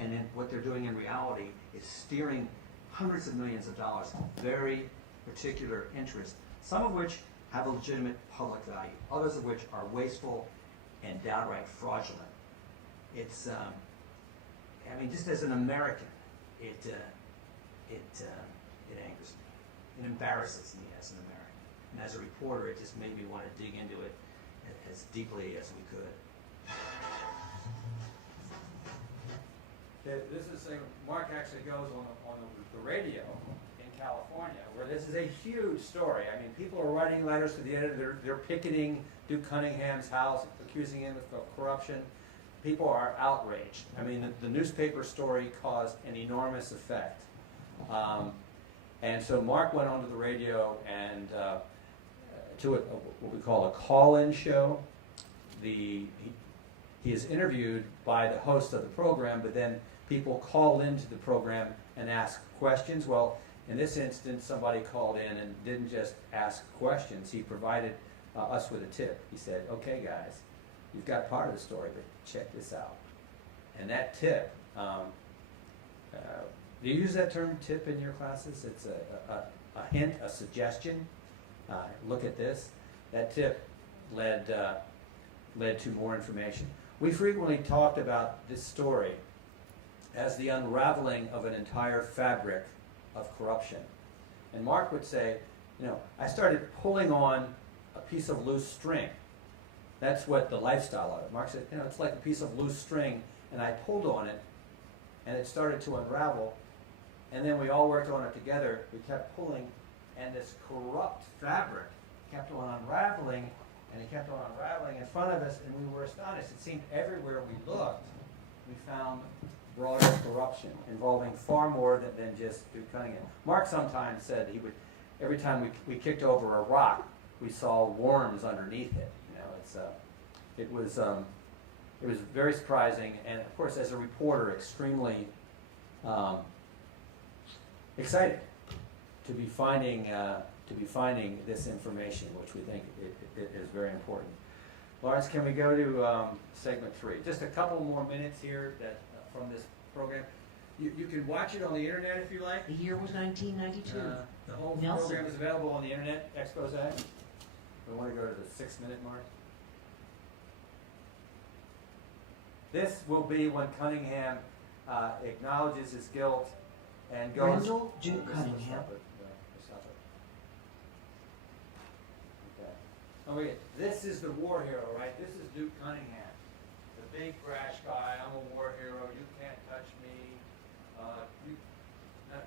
and then what they're doing in reality is steering hundreds of millions of dollars of very particular interests, some of which have a legitimate public value, others of which are wasteful and downright fraudulent. It's, I mean, just as an American, it angers me. It embarrasses me as an American. And as a reporter, it just made me want to dig into it as deeply as we could. this is saying, Mark actually goes on the radio in California, where this is a huge story. I mean, people are writing letters to the editor. They're picketing Duke Cunningham's house, accusing him of corruption. People are outraged. I mean, the newspaper story caused an enormous effect. And so Mark went onto the radio and to what we call a call-in show. He is interviewed by the host of the program, but then people call into the program and ask questions. Well, in this instance, somebody called in and didn't just ask questions. He provided us with a tip. He said, okay, guys, you've got part of the story, but check this out. And that tip, do you use that term tip in your classes? It's a hint, a suggestion. Look at this. That tip led to more information. We frequently talked about this story as the unraveling of an entire fabric of corruption. And Mark would say, I started pulling on a piece of loose string. That's what the lifestyle of it. Mark said, it's like a piece of loose string, and I pulled on it, and it started to unravel, and then we all worked on it together. We kept pulling, and this corrupt fabric kept on unraveling, and it kept on unraveling in front of us, and we were astonished. It seemed everywhere we looked, we found broader corruption involving far more than just Duke Cunningham. Mark sometimes said he would, every time we kicked over a rock, we saw worms underneath it. It was very surprising, and of course, as a reporter, extremely excited to be finding this information, which we think it is very important. Lawrence, can we go to segment 3? Just a couple more minutes here from this program. You can watch it on the internet if you like. The year was 1992. The whole Nelson. program is available on the internet, expose. We want to go to the 6-minute mark. This will be when Cunningham acknowledges his guilt and goes... Randall Duke Cunningham. Okay, this is the war hero, right? This is Duke Cunningham, the big brash guy. I'm a war hero. You can't touch me.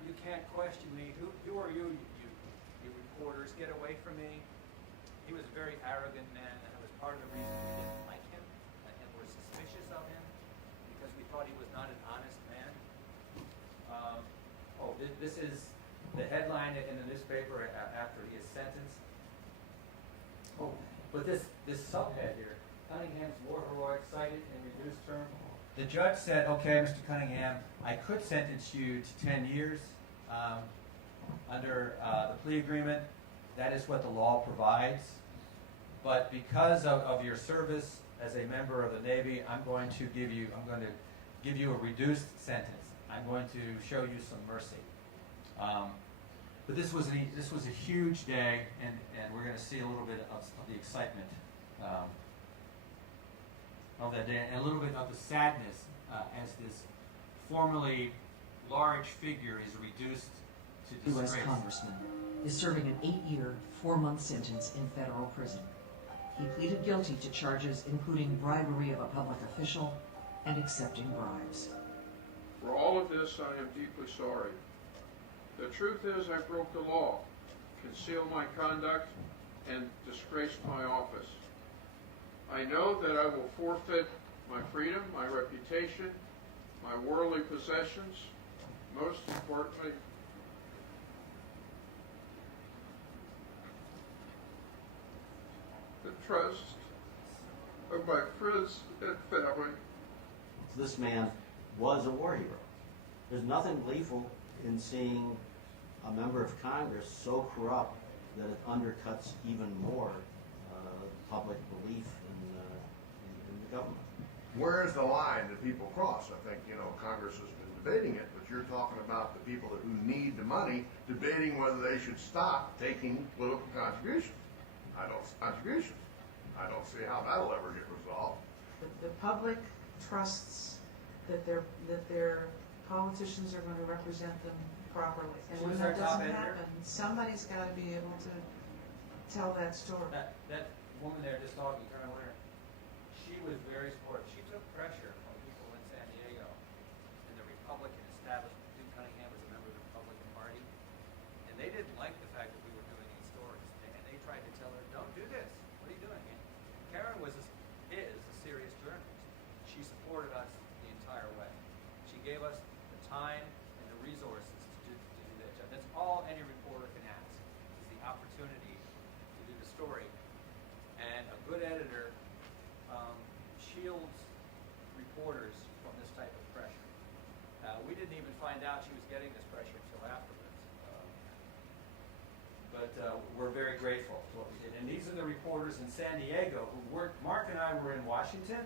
You can't question me. Who are you? You reporters, get away from me. He was a very arrogant man, and it was part of the reason we didn't like him and were suspicious of him, because we thought he was not an honest man. This is the headline in the newspaper after he is sentenced. Oh, but this subhead here, Cunningham's more heroic cited in reduced term. The judge said, okay, Mr. Cunningham, I could sentence you to 10 years under the plea agreement. That is what the law provides. But because of your service as a member of the Navy, I'm going to give you a reduced sentence. I'm going to show you some mercy. But this was a huge day, and we're going to see a little bit of the excitement of that day, and a little bit of the sadness as this formerly large figure is reduced to U.S. disgrace. congressman is serving an 8-year, 4-month sentence in federal prison. He pleaded guilty to charges including bribery of a public official and accepting bribes. For all of this, I am deeply sorry. The truth is, I broke the law, concealed my conduct, and disgraced my office. I know that I will forfeit my freedom, my reputation, my worldly possessions, most importantly, the trust of my friends and family. This man was a war hero. There's nothing gleeful in seeing a member of Congress so corrupt that it undercuts even more public belief in the government. Where's the line that people cross? I think, Congress has been debating it, but you're talking about the people who need the money, debating whether they should stop taking political contributions. I don't see how that'll ever get resolved. The public trusts that their politicians are going to represent them properly. And when Who's our that top doesn't editor? happen, somebody's got to be able to tell that story. That woman there just talking, Colonel Winter, she was very supportive. She took pressure from people in San Diego and the Republican establishment. Duke Cunningham was a member of the Republican Party, and they didn't like the fact that we were doing these stories. And they tried to tell her, don't do this. What are you doing? And Karen is a serious journalist. She supported us the entire way. She gave us the time and the resources to do that job. That's all any reporter can ask, is the opportunity to do the story. And a good editor shields reporters from this type of pressure. We didn't even find out she was getting this pressure until afterwards. But we're very grateful for what we did. And these are the reporters in San Diego who worked. Mark and I were in Washington,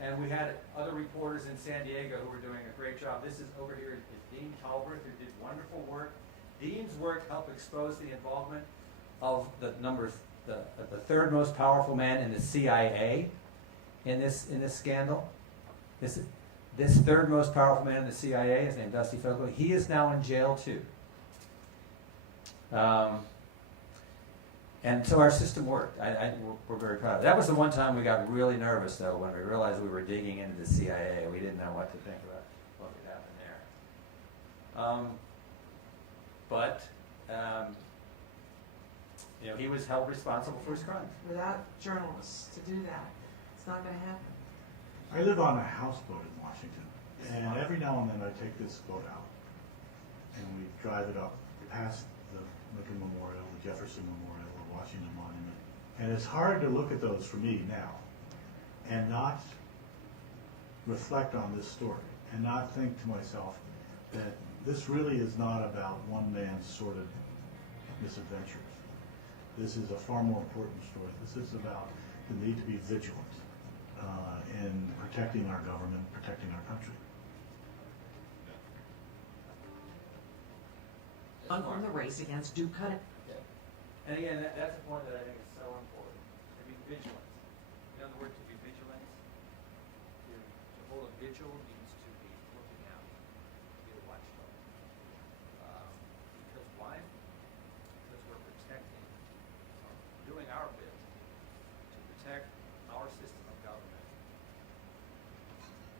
and we had other reporters in San Diego who were doing a great job. This is over here is Dean Talbert, who did wonderful work. Dean's work helped expose the involvement of the third most powerful man in the CIA in this scandal. This third most powerful man in the CIA is named Dusty Fogel. He is now in jail too. And so our system worked. We're very proud of it. That was the one time we got really nervous, though, when we realized we were digging into the CIA. We didn't know what to think about what would happen there. He was held responsible for his crimes. Without journalists to do that, it's not going to happen. I live on a houseboat in Washington, and every now and then I take this boat out, and we drive it up past the Lincoln Memorial, the Jefferson Memorial, the Washington Monument. And it's hard to look at those for me now and not reflect on this story and not think to myself that this really is not about one man's sordid misadventures. This is a far more important story. This is about the need to be vigilant in protecting our government, protecting our country. From the race against Duke Cunningham. And again, that's a point that I think is so important, to be vigilant. You know the word to be vigilant? To hold a vigil means to be looking out, to be a watchdog. Because why? Because we're protecting, doing our bit to protect our system of government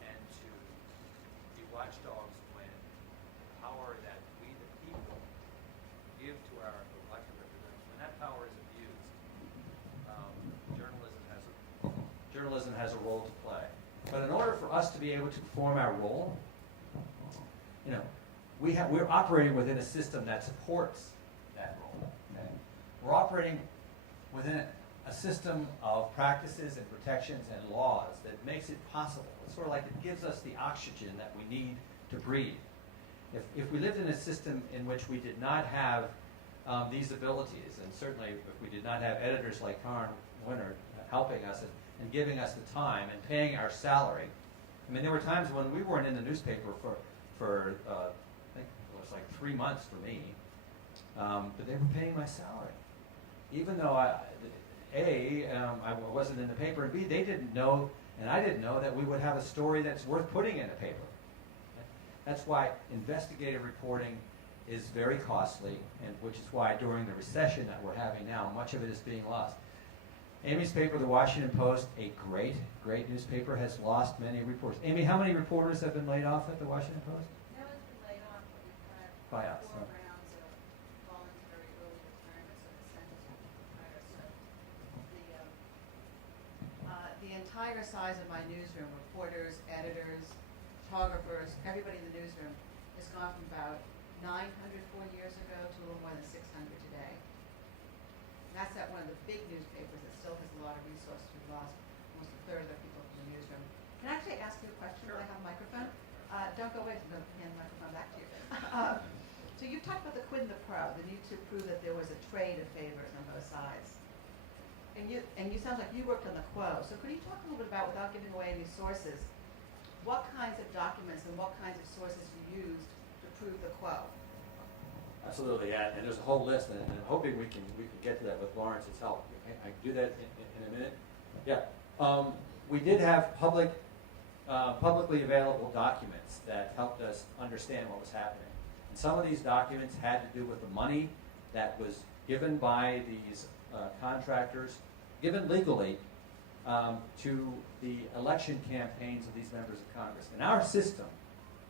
and to be watchdogs when the power that we the people give to our elected representatives, when that power is abused, journalism has a role to play. But in order for us to be able to perform our role, we're operating within a system that supports that role. Okay? We're operating within a system of practices and protections and laws that makes it possible. It's sort of like it gives us the oxygen that we need to breathe. If we lived in a system in which we did not have these abilities, and certainly if we did not have editors like Karen Winter helping us and giving us the time and paying our salary. I mean, there were times when we weren't in the newspaper for I think it was like 3 months for me, but they were paying my salary. Even though I wasn't in the paper, and B, they didn't know, and I didn't know that we would have a story that's worth putting in the paper. That's why investigative reporting is very costly, and which is why during the recession that we're having now, much of it is being lost. Amy's paper, the Washington Post, a great, great newspaper, has lost many reporters. Amy, how many reporters have been laid off at the Washington Post? No one's been laid off, but we've By had us, 4 huh? rounds of voluntary early retirement, so the sentence will retire. So the entire size of my newsroom, reporters, editors, photographers, everybody in the newsroom, has gone from about 900 4 years ago to a little more than 600 today. And that's at one of the big newspapers that still has a lot of resources. We've lost almost a third of the people from the newsroom. Can I actually ask you a question? Sure. I have a microphone. Don't go away. I'm going to hand the microphone back to you. So you've talked about the quid and the pro, the need to prove that there was a trade of favors on both sides. And you sound like you worked on the quo. So could you talk a little bit about, without giving away any sources, what kinds of documents and what kinds of sources you used to prove the quo? Absolutely, yeah. And there's a whole list, and I'm hoping we can get to that with Lawrence's help. I can do that in a minute. Yeah. We did have publicly available documents that helped us understand what was happening. And some of these documents had to do with the money that was given by these contractors, given legally, to the election campaigns of these members of Congress. In our system,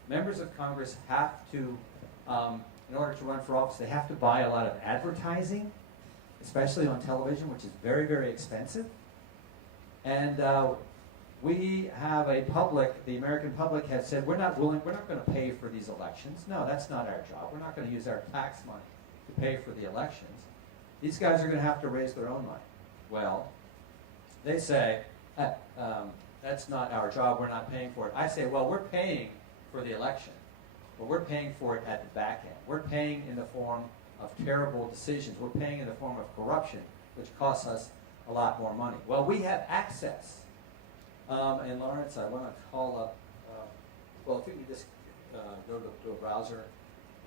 members of Congress have to, in order to run for office, they have to buy a lot of advertising, especially on television, which is very, very expensive. And we have a public, the American public has said, we're not going to pay for these elections. No, that's not our job. We're not going to use our tax money to pay for the elections. These guys are going to have to raise their own money. Well, they say, that's not our job, we're not paying for it. I say, well, we're paying for the election, but we're paying for it at the back end. We're paying in the form of terrible decisions. We're paying in the form of corruption, which costs us a lot more money. Well, we have access. And Lawrence, I want to call up, well, if you can just go to a browser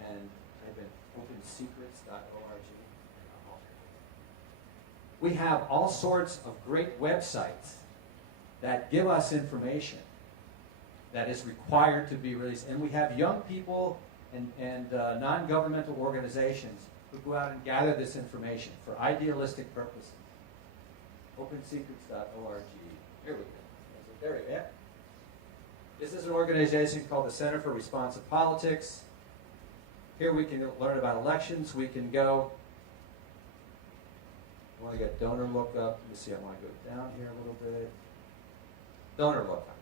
and type in opensecrets.org. We have all sorts of great websites that give us information that is required to be released. And we have young people and non-governmental organizations who go out and gather this information for idealistic purposes. opensecrets.org. Here we go. There we go. This is an organization called the Center for Responsive Politics. Here we can learn about elections. We can go. I want to get donor lookup. Let me see. I want to go down here a little bit. Donor lookup.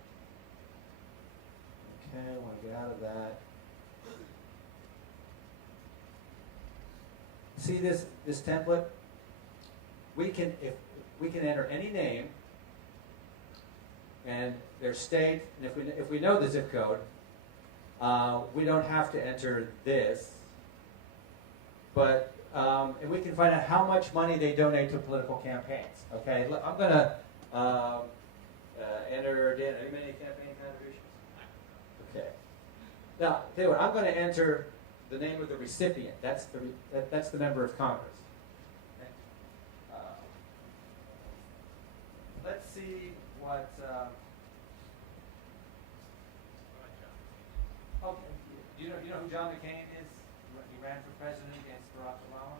Okay, I want to get out of that. See this template? We can enter any name and their state, and if we know the zip code, we don't have to enter this, but and we can find out how much money they donate to political campaigns. Okay, I'm going to enter, Dan, any many campaign contributions? Okay. Now, tell you what, I'm going to enter the name of the recipient. That's the member of Congress. Okay. Let's see what. Okay. Do you know who John McCain is? He ran for president against Barack Obama.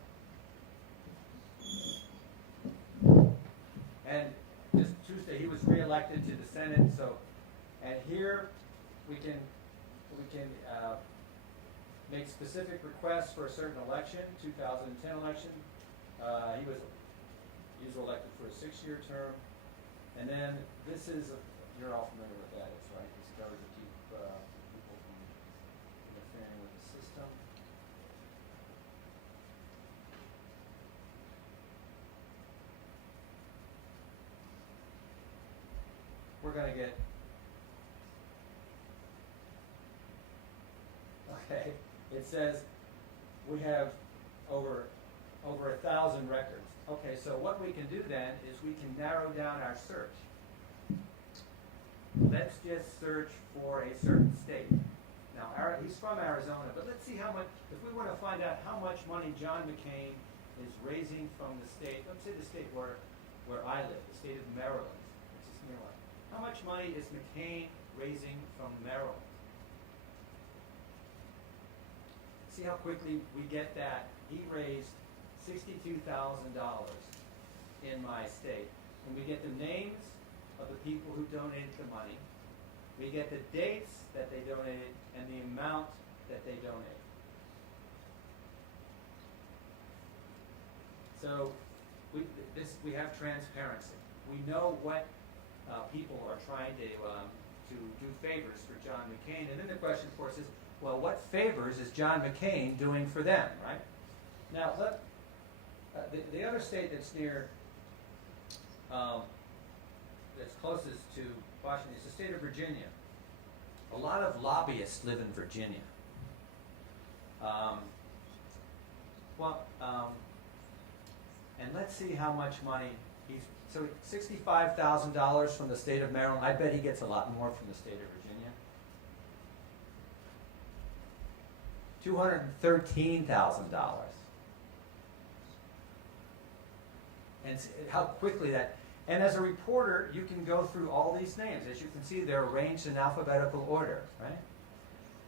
And just Tuesday, he was reelected to the Senate. So, and here we can make specific requests for a certain election. 2010 election. He was elected for a 6-year term. And then this is you're all familiar with that, it's right. It's covered to keep people from interfering with the system. going to get, okay, it says we have over 1,000 records. Okay, so what we can do then is we can narrow down our search. Let's just search for a certain state. Now, he's from Arizona, but let's see how much, if we want to find out how much money John McCain is raising from the state, let's say the state where I live, the state of Maryland, which is near one. How much money is McCain raising from Maryland? See how quickly we get that. He raised $62,000 in my state. And we get the names of the people who donated the money. We get the dates that they donated and the amount that they donated. So we have transparency. We know what people are trying to do favors for John McCain. And then the question, of course, is, well, what favors is John McCain doing for them, right? Now, the other state that's near, that's closest to Washington is the state of Virginia. A lot of lobbyists live in Virginia. And let's see how much money so $65,000 from the state of Maryland. I bet he gets a lot more from the state of Virginia. $213,000. And how quickly that, and as a reporter, you can go through all these names. As you can see, they're arranged in alphabetical order, right?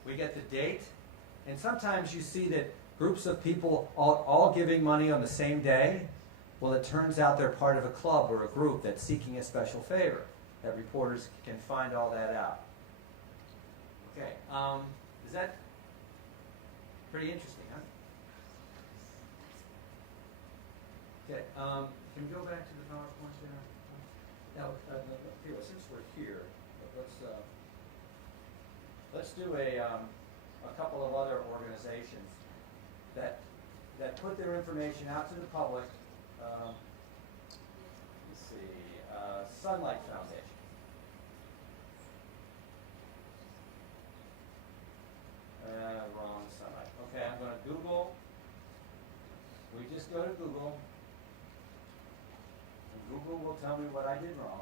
We get the date, and sometimes you see that groups of people all giving money on the same day. Well, it turns out they're part of a club or a group that's seeking a special favor. That reporters can find all that out. Okay, is that pretty interesting, huh? Okay, can we go back to the PowerPoint there? Now, here, since we're here, let's do a couple of other organizations that put their information out to the public. Let's see, Sunlight Foundation. Wrong Sunlight. Okay, I'm going to Google. We just go to Google. And Google will tell me what I did wrong.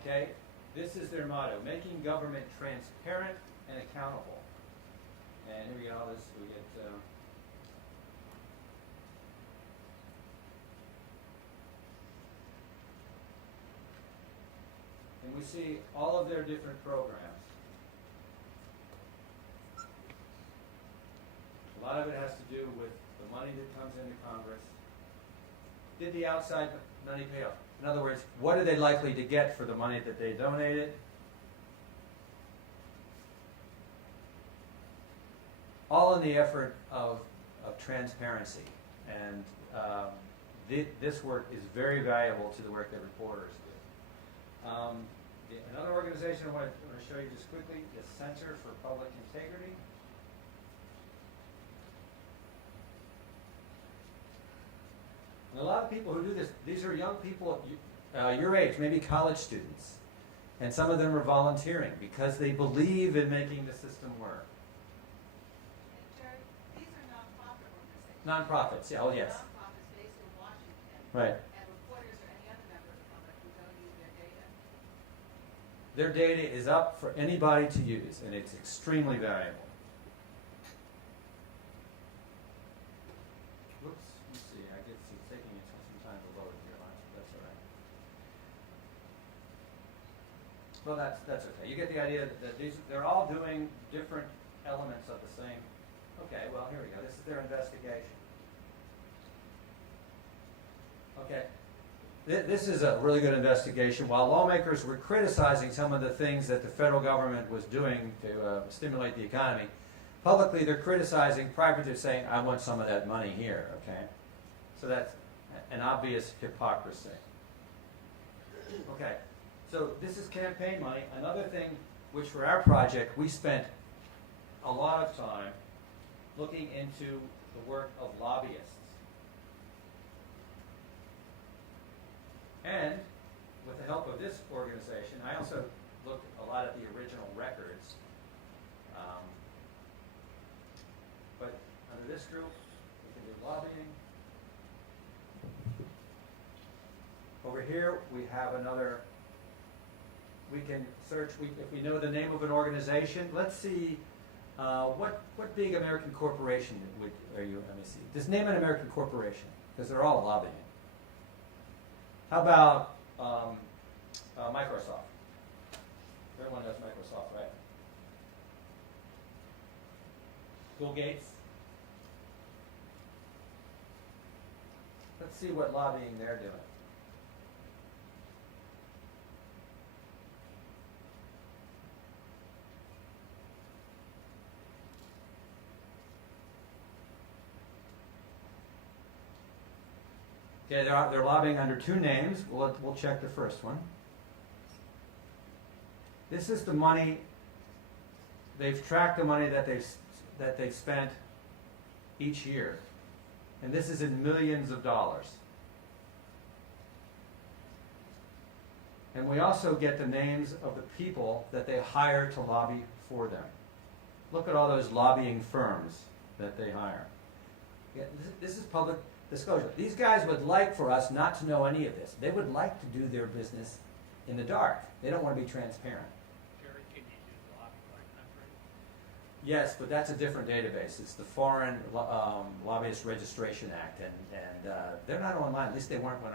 Okay, this is their motto, making government transparent and accountable. And here we go, we get, and we see all of their different programs. A lot of it has to do with the money that comes into Congress. Did the outside money pay off? In other words, what are they likely to get for the money that they donated? All in the effort of transparency. And this work is very valuable to the work that reporters do. Another organization I want to show you just quickly is Center for Public Integrity. And a lot of people who do this, these are young people your age, maybe college students. And some of them are volunteering because they believe in making the system work. Jared, these are nonprofit organizations. Nonprofits, yeah, oh yes. Nonprofits based in Washington. Right. And reporters or any other member of the public who don't use their data. Their data is up for anybody to use, and it's extremely valuable. Whoops, let's see, I guess it's taking some time to load here, that's all right. Well, that's okay. You get the idea that they're all doing different elements of the same. Okay, well, here we go. This is their investigation. Okay. This is a really good investigation. While lawmakers were criticizing some of the things that the federal government was doing to stimulate the economy, publicly they're criticizing, privately they're saying, I want some of that money here, okay? So that's an obvious hypocrisy. Okay, so this is campaign money. Another thing which for our project we spent a lot of time looking into the work of lobbyists. And with the help of this organization, I also looked a lot at the original records. But under this group, we can do lobbying. Over here, we have another, we can search, if we know the name of an organization, let's see, what big American corporation are you, let me see. Just name an American corporation, because they're all lobbying. How about Microsoft? Everyone knows Microsoft, right? Bill Gates. Let's see what lobbying they're doing. Okay, they're lobbying under two names. We'll check the first one. This is the money. They've tracked the money that they've spent each year, and this is in millions of dollars. And we also get the names of the people that they hire to lobby for them. Look at all those lobbying firms that they hire. Yeah, this is public disclosure. These guys would like for us not to know any of this. They would like to do their business in the dark. They don't want to be transparent. Jerry, can you do lobby by country? Yes, but that's a different database. It's the Foreign Lobbyist Registration Act, and they're not online. At least they weren't when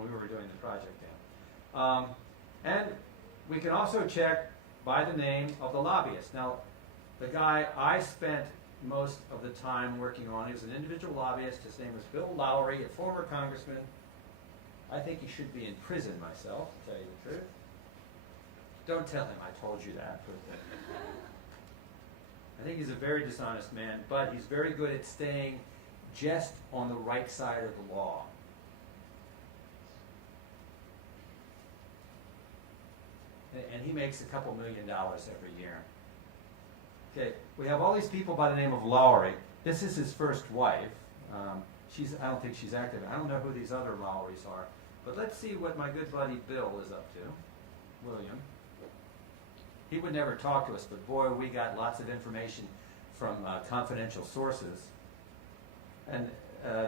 we were doing the project. And we can also check by the name of the lobbyist. Now, the guy I spent most of the time working on, he was an individual lobbyist. His name was Bill Lowry, a former congressman. I think he should be in prison myself, to tell you the truth. Don't tell him I told you that. But I think he's a very dishonest man, but he's very good at staying just on the right side of the law. And he makes a couple $1 million every year. Okay, we have all these people by the name of Lowry. This is his first wife. I don't think she's active. I don't know who these other Lowrys are. But let's see what my good buddy Bill is up to. William. He would never talk to us, but boy, we got lots of information from confidential sources. And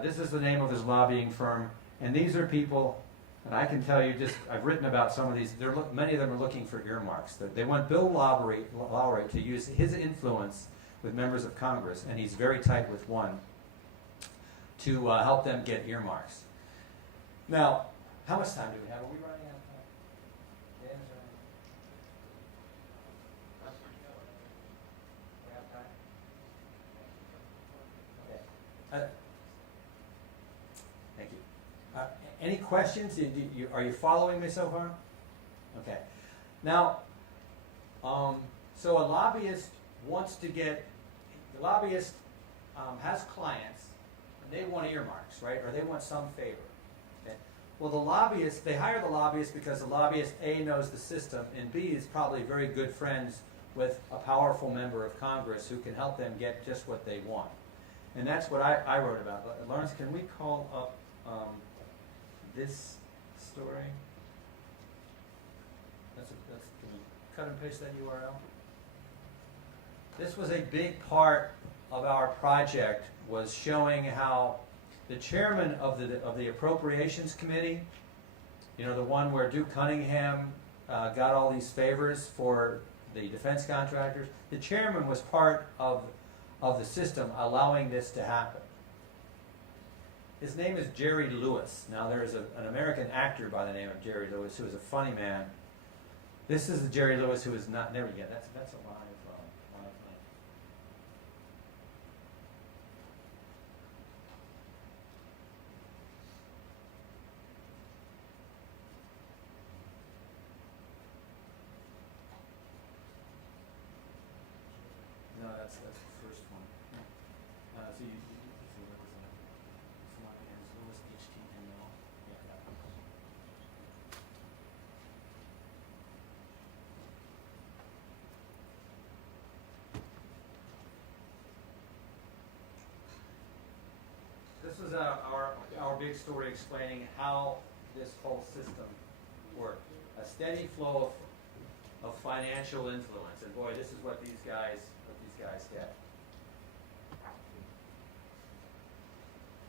this is the name of his lobbying firm. And these are people, and I can tell you I've written about some of these. Many of them are looking for earmarks. They want Bill Lowry to use his influence with members of Congress, and he's very tight with one, to help them get earmarks. Now, how much time do we have? Are we running out of time? Dan, is there any- we have time? Okay. Thank you. Any questions? Are you following me so far? Okay. Now, so a lobbyist has clients, and they want earmarks, right? Or they want some favor. Okay. Well, they hire the lobbyist because the lobbyist, A, knows the system, and B, is probably very good friends with a powerful member of Congress who can help them get just what they want. And that's what I wrote about. Lawrence, can we call up this story? Can we cut and paste that URL? This was a big part of our project, was showing how the chairman of the Appropriations Committee, the one where Duke Cunningham got all these favors for the defense contractors, the chairman was part of the system allowing this to happen. His name is Jerry Lewis. Now, there's an American actor by the name of Jerry Lewis who is a funny man. This is the Jerry Lewis who is not, never yet. That's a live thing. No, that's the first one. So you see what was that? This one is Lewis HTML. Yeah, that one. our big story explaining how this whole system worked. A steady flow of financial influence, and boy, this is what these guys get.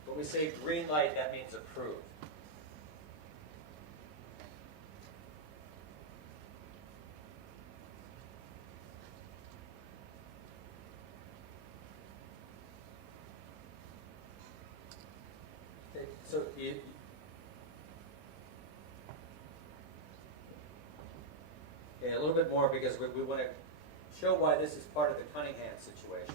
When we say green light, that means approved. Okay, so a little bit more because we want to show why this is part of the Cunningham situation.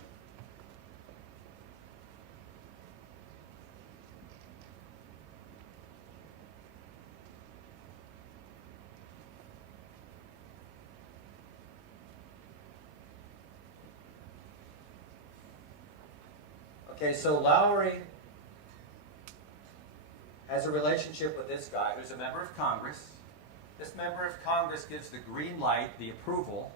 Okay, so Lowry has a relationship with this guy who's a member of Congress. This member of Congress gives the green light, the approval,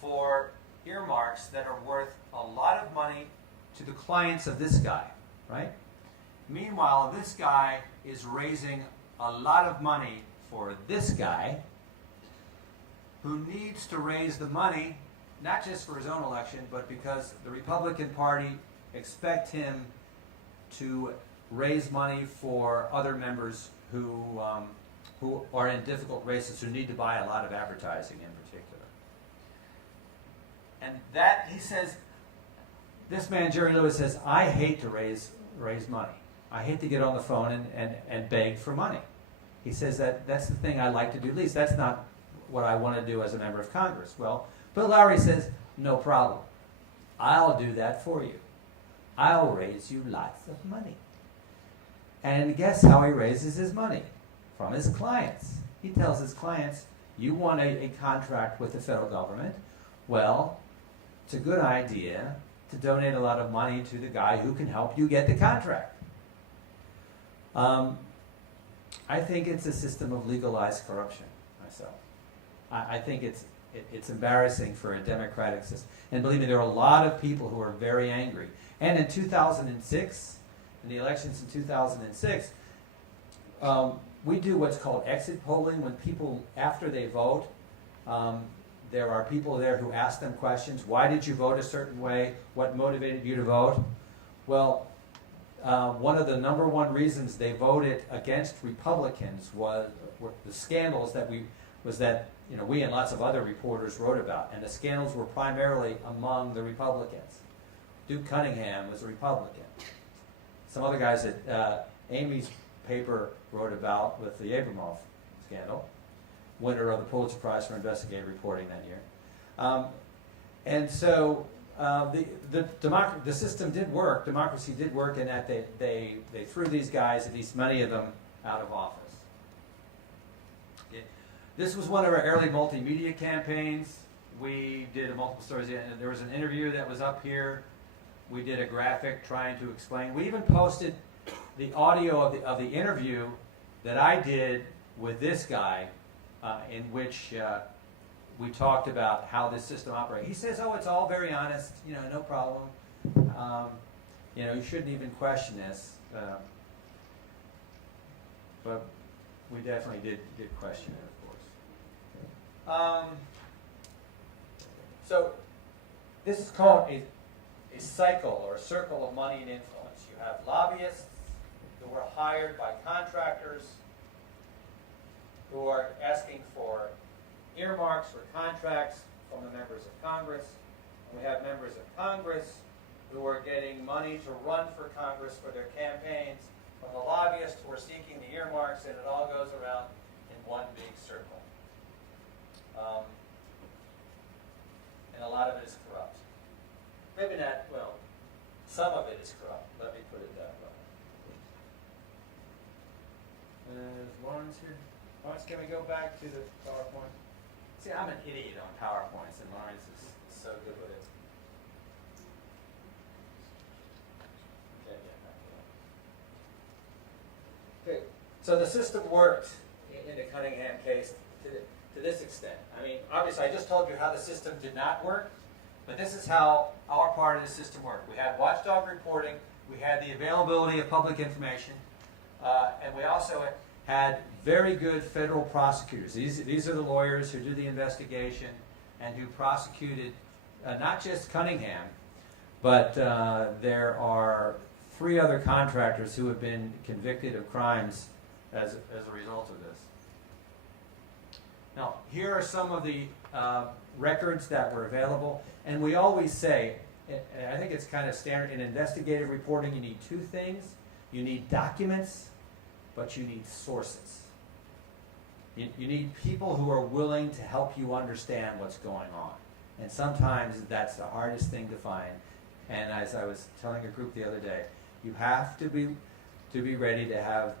for earmarks that are worth a lot of money to the clients of this guy, right? Meanwhile, this guy is raising a lot of money for this guy who needs to raise the money, not just for his own election, but because the Republican Party expect him to raise money for other members who are in difficult races, who need to buy a lot of advertising in particular. And that, he says, this man, Jerry Lewis, says, I hate to raise money. I hate to get on the phone and beg for money. He says that's the thing I like to do least. That's not what I want to do as a member of Congress. Well, Bill Lowry says, no problem. I'll do that for you. I'll raise you lots of money. And guess how he raises his money? From his clients. He tells his clients, you want a contract with the federal government? Well, it's a good idea to donate a lot of money to the guy who can help you get the contract. I think it's a system of legalized corruption myself. I think it's embarrassing for a democratic system. And believe me, there are a lot of people who are very angry. And in 2006, in the elections in 2006, we do what's called exit polling. When people, after they vote, there are people there who ask them questions. Why did you vote a certain way? What motivated you to vote? Well, one of the number one reasons they voted against Republicans were the scandals that we and lots of other reporters wrote about. And the scandals were primarily among the Republicans. Duke Cunningham was a Republican. Some other guys that Amy's paper wrote about with the Abramoff scandal, winner of the Pulitzer Prize for investigative reporting that year. And so the system did work, democracy did work in that they threw these guys, at least many of them, out of office. This was one of our early multimedia campaigns. We did multiple stories. There was an interview that was up here. We did a graphic trying to explain. We even posted the audio of the interview that I did with this guy, in which we talked about how this system operates. He says, "Oh, it's all very honest. No problem. You shouldn't even question this." But we definitely did question it, of course. So this is called a cycle or a circle of money and influence. You have lobbyists who are hired by contractors who are asking for earmarks for contracts from the members of Congress. And we have members of Congress who are getting money to run for Congress for their campaigns from the lobbyists who are seeking the earmarks, and it all goes around in one big circle. And a lot of it is corrupt. Maybe not, well, some of it is corrupt. Let me put it that way. Is Lawrence here? Lawrence, can we go back to the PowerPoint? See, I'm an idiot on PowerPoints, and Lawrence is so good with it. Okay, yeah, back to that. Okay, so the system worked in the Cunningham case to this extent. I mean, obviously, I just told you how the system did not work, but this is how our part of the system worked. We had watchdog reporting. we had the availability of public information, and we also had very good federal prosecutors. These are the lawyers who do the investigation and who prosecuted not just Cunningham, but there are 3 other contractors who have been convicted of crimes as a result of this. Now, here are some of the records that were available, and we always say, and I think it's kind of standard, in investigative reporting you need 2 things. You need documents, but you need sources. You need people who are willing to help you understand what's going on. And sometimes that's the hardest thing to find. And as I was telling a group the other day, you have to be ready to have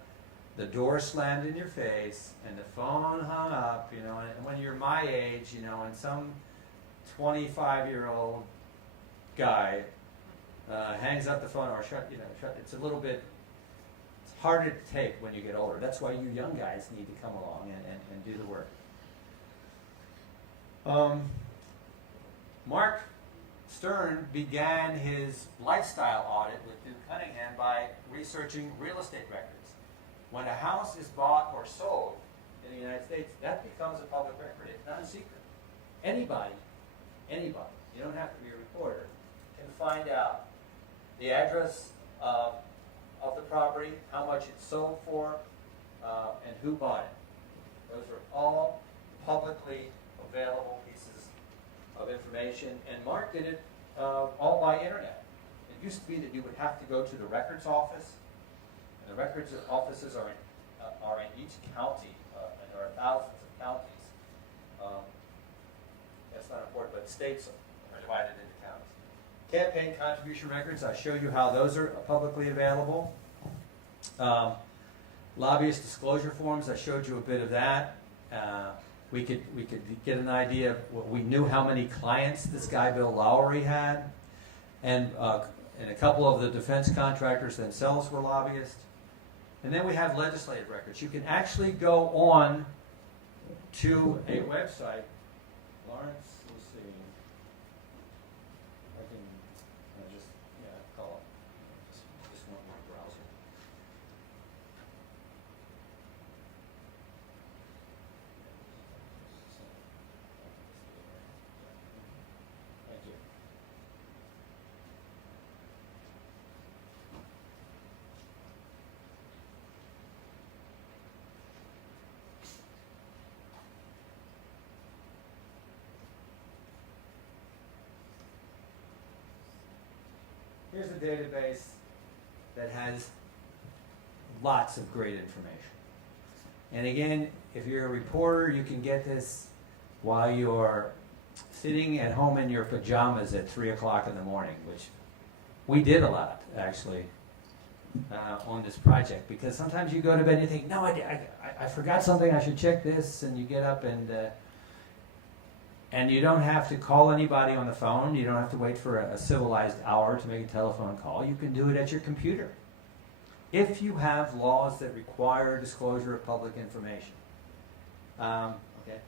the door slammed in your face and the phone hung up, you know, and when you're my age, you know, and some 25-year-old guy hangs up the phone or shut, it's a little bit, it's harder to take when you get older. That's why you young guys need to come along and do the work. Mark Stern began his lifestyle audit with Duke Cunningham by researching real estate records. When a house is bought or sold in the United States, that becomes a public record. It's not a secret. Anybody, you don't have to be a reporter, can find out the address of the property, how much it's sold for, and who bought it. Those are all publicly available pieces of information, and Mark did it all by internet. It used to be that you would have to go to the records office, and the records offices are in each county, and there are thousands of counties. That's not important, but states are divided into counties. Campaign contribution records, I show you how those are publicly available. Lobbyist disclosure forms, I showed you a bit of that. We could get an idea of we knew how many clients this guy Bill Lowry had, and a couple of the defense contractors themselves were lobbyists. And then we have legislative records. You can actually go on to a website. Lawrence, let's see. I can call it. Just want my browser. Thank you. Here's a database that has lots of great information. And again, if you're a reporter, you can get this while you're sitting at home in your pajamas at 3 o'clock in the morning, which we did a lot, actually, on this project. Because sometimes you go to bed and you think, no, I forgot something, I should check this, and you get up and you don't have to call anybody on the phone. You don't have to wait for a civilized hour to make a telephone call. You can do it at your computer. If you have laws that require disclosure of public information. Okay.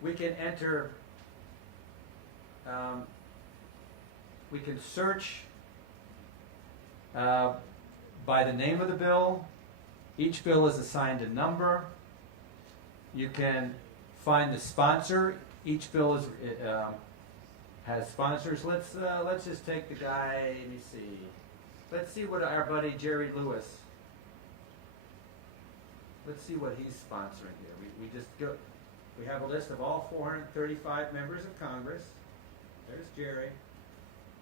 We can enter, we can search by the name of the bill. Each bill is assigned a number. You can find the sponsor. Each bill is has sponsors. Let's just take the guy. Let me see. Let's see what our buddy Jerry Lewis. Let's see what he's sponsoring here. We just go. We have a list of all 435 members of Congress. There's Jerry.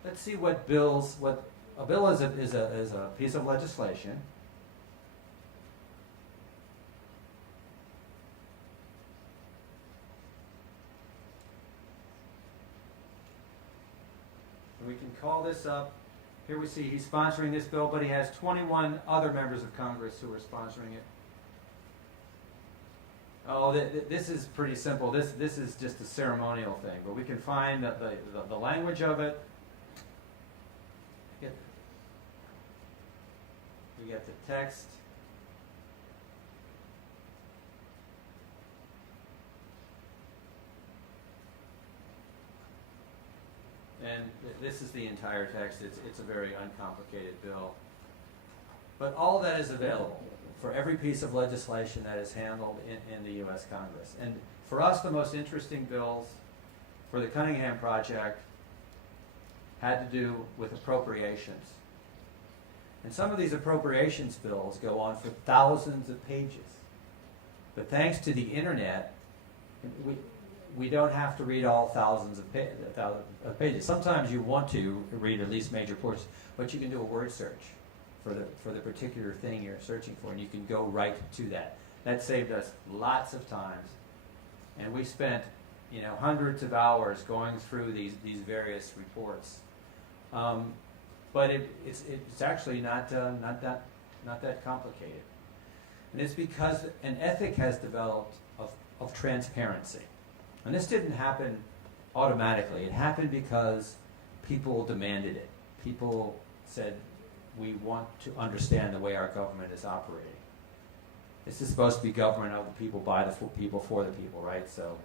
Let's see what bills. What a bill is a piece of legislation. We can call this up. Here we see he's sponsoring this bill, but he has 21 other members of Congress who are sponsoring it. Oh, this is pretty simple. This is just a ceremonial thing, but we can find the language of it. We get the text. And this is the entire text. It's a very uncomplicated bill. But all of that is available for every piece of legislation that is handled in the U.S. Congress. And for us, the most interesting bills for the Cunningham project had to do with appropriations. And some of these appropriations bills go on for thousands of pages. But thanks to the internet, we don't have to read all thousands of pages. Sometimes you want to read at least major portions, but you can do a word search for the particular thing you're searching for, and you can go right to that. That saved us lots of times, and we spent hundreds of hours going through these various reports. But it's actually not that complicated, and it's because an ethic has developed of transparency. And this didn't happen automatically. It happened because people demanded it. People said, we want to understand the way our government is operating. This is supposed to be government of the people, by the people, for the people, right? So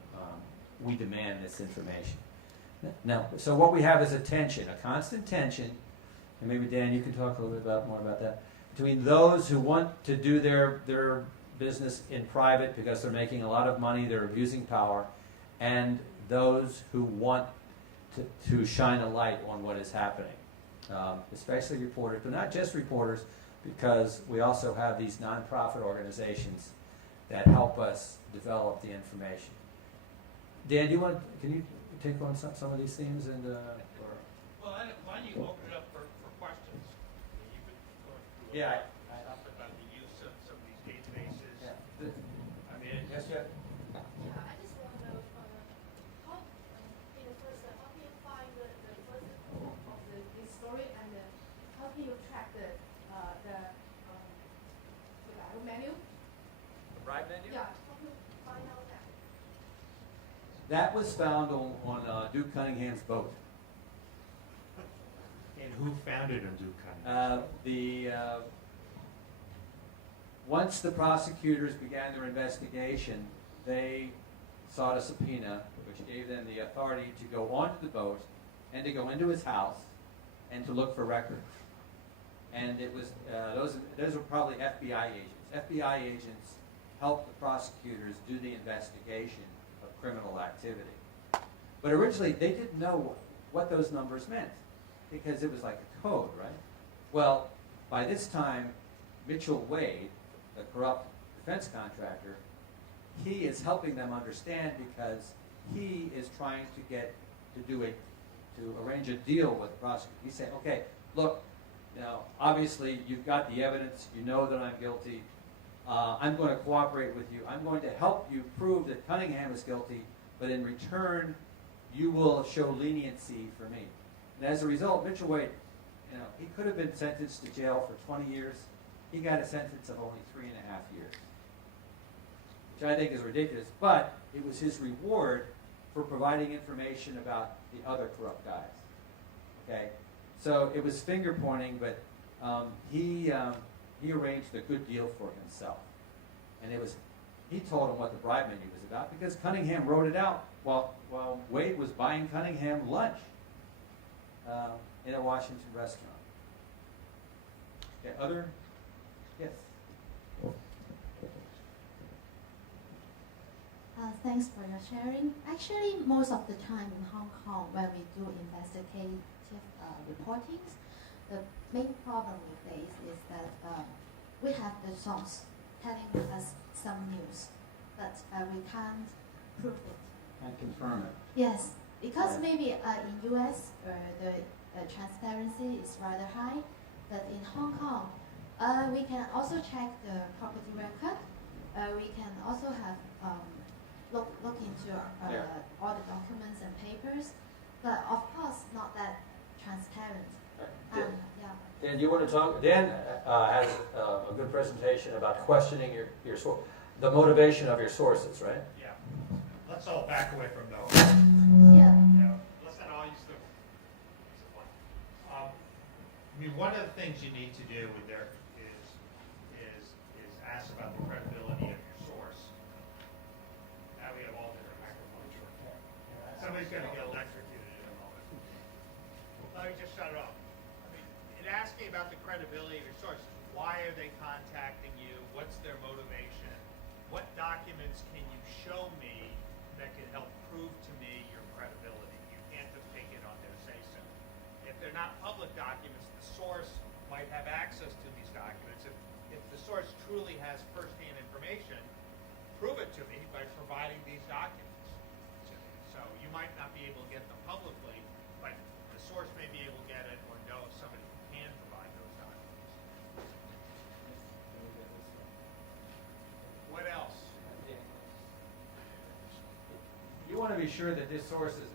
we demand this information. Now, so what we have is a tension, a constant tension, and maybe Dan, you can talk a little bit more about that, between those who want to do their business in private because they're making a lot of money, they're abusing power, and those who want to shine a light on what is happening, especially reporters, but not just reporters, because we also have these nonprofit organizations that help us develop the information. Dan, can you take on some of these themes and Well, why don't you open it up for questions? You could go through Yeah, stuff about the use of some of these databases. yeah. I mean, Yes, Jeff? Yeah, I just want to know how, first, how can you find the first of the story, and how can you track the menu? The Bride menu? Yeah, how can you find out that? That was found on Duke Cunningham's boat. And who found it on Duke Cunningham? Once the prosecutors began their investigation, they sought a subpoena, which gave them the authority to go onto the boat and to go into his house and to look for records. And it was those were probably FBI agents. FBI agents helped the prosecutors do the investigation of criminal activity. But originally, they didn't know what those numbers meant, because it was like a code, right? Well, by this time, Mitchell Wade, the corrupt defense contractor, he is helping them understand, because he is trying to arrange a deal with the prosecutor. He's saying, okay, look, obviously you've got the evidence, you know that I'm guilty, I'm going to cooperate with you, I'm going to help you prove that Cunningham is guilty, but in return, you will show leniency for me. And as a result, Mitchell Wade, he could have been sentenced to jail for 20 years. He got a sentence of only 3.5 years, which I think is ridiculous, but it was his reward for providing information about the other corrupt guys. Okay, so it was finger pointing, but he arranged a good deal for himself, and he told him what the bribe menu was about, because Cunningham wrote it out while Wade was buying Cunningham lunch in a Washington restaurant. Okay, yes. Thanks for your sharing. Actually, most of the time in Hong Kong, when we do investigative reportings, the main problem we face is that we have the source telling us some news, but we can't prove it. And confirm it. Yes, because Right. maybe in US the transparency is rather high, but in Hong Kong, we can also check the property record. We can also have look into all the documents and papers, but of course not that transparent. Yeah. Dan, do you want to talk? Dan has a good presentation about questioning your source, the motivation of your sources, right? Yeah. Let's all back away from those. Yeah. Let's not all use the one. One of the things you need to do with there is ask about the credibility of your source. Now we have all different microphones. Somebody's going to get electrocuted in a moment. Let me just shut it off. In it asks me about the credibility of your sources. Why are they contacting you? What's their motivation? What documents can you show me that can help prove to me your credibility? You can't just take it on their say-so. If they're not public documents, the source might have access to these documents. If the source truly has first-hand information, prove it to me by providing these documents to me. So you might not be able to get them publicly, but the source may be able to get it or know somebody who can provide those documents. What else? You want to be sure that this source is,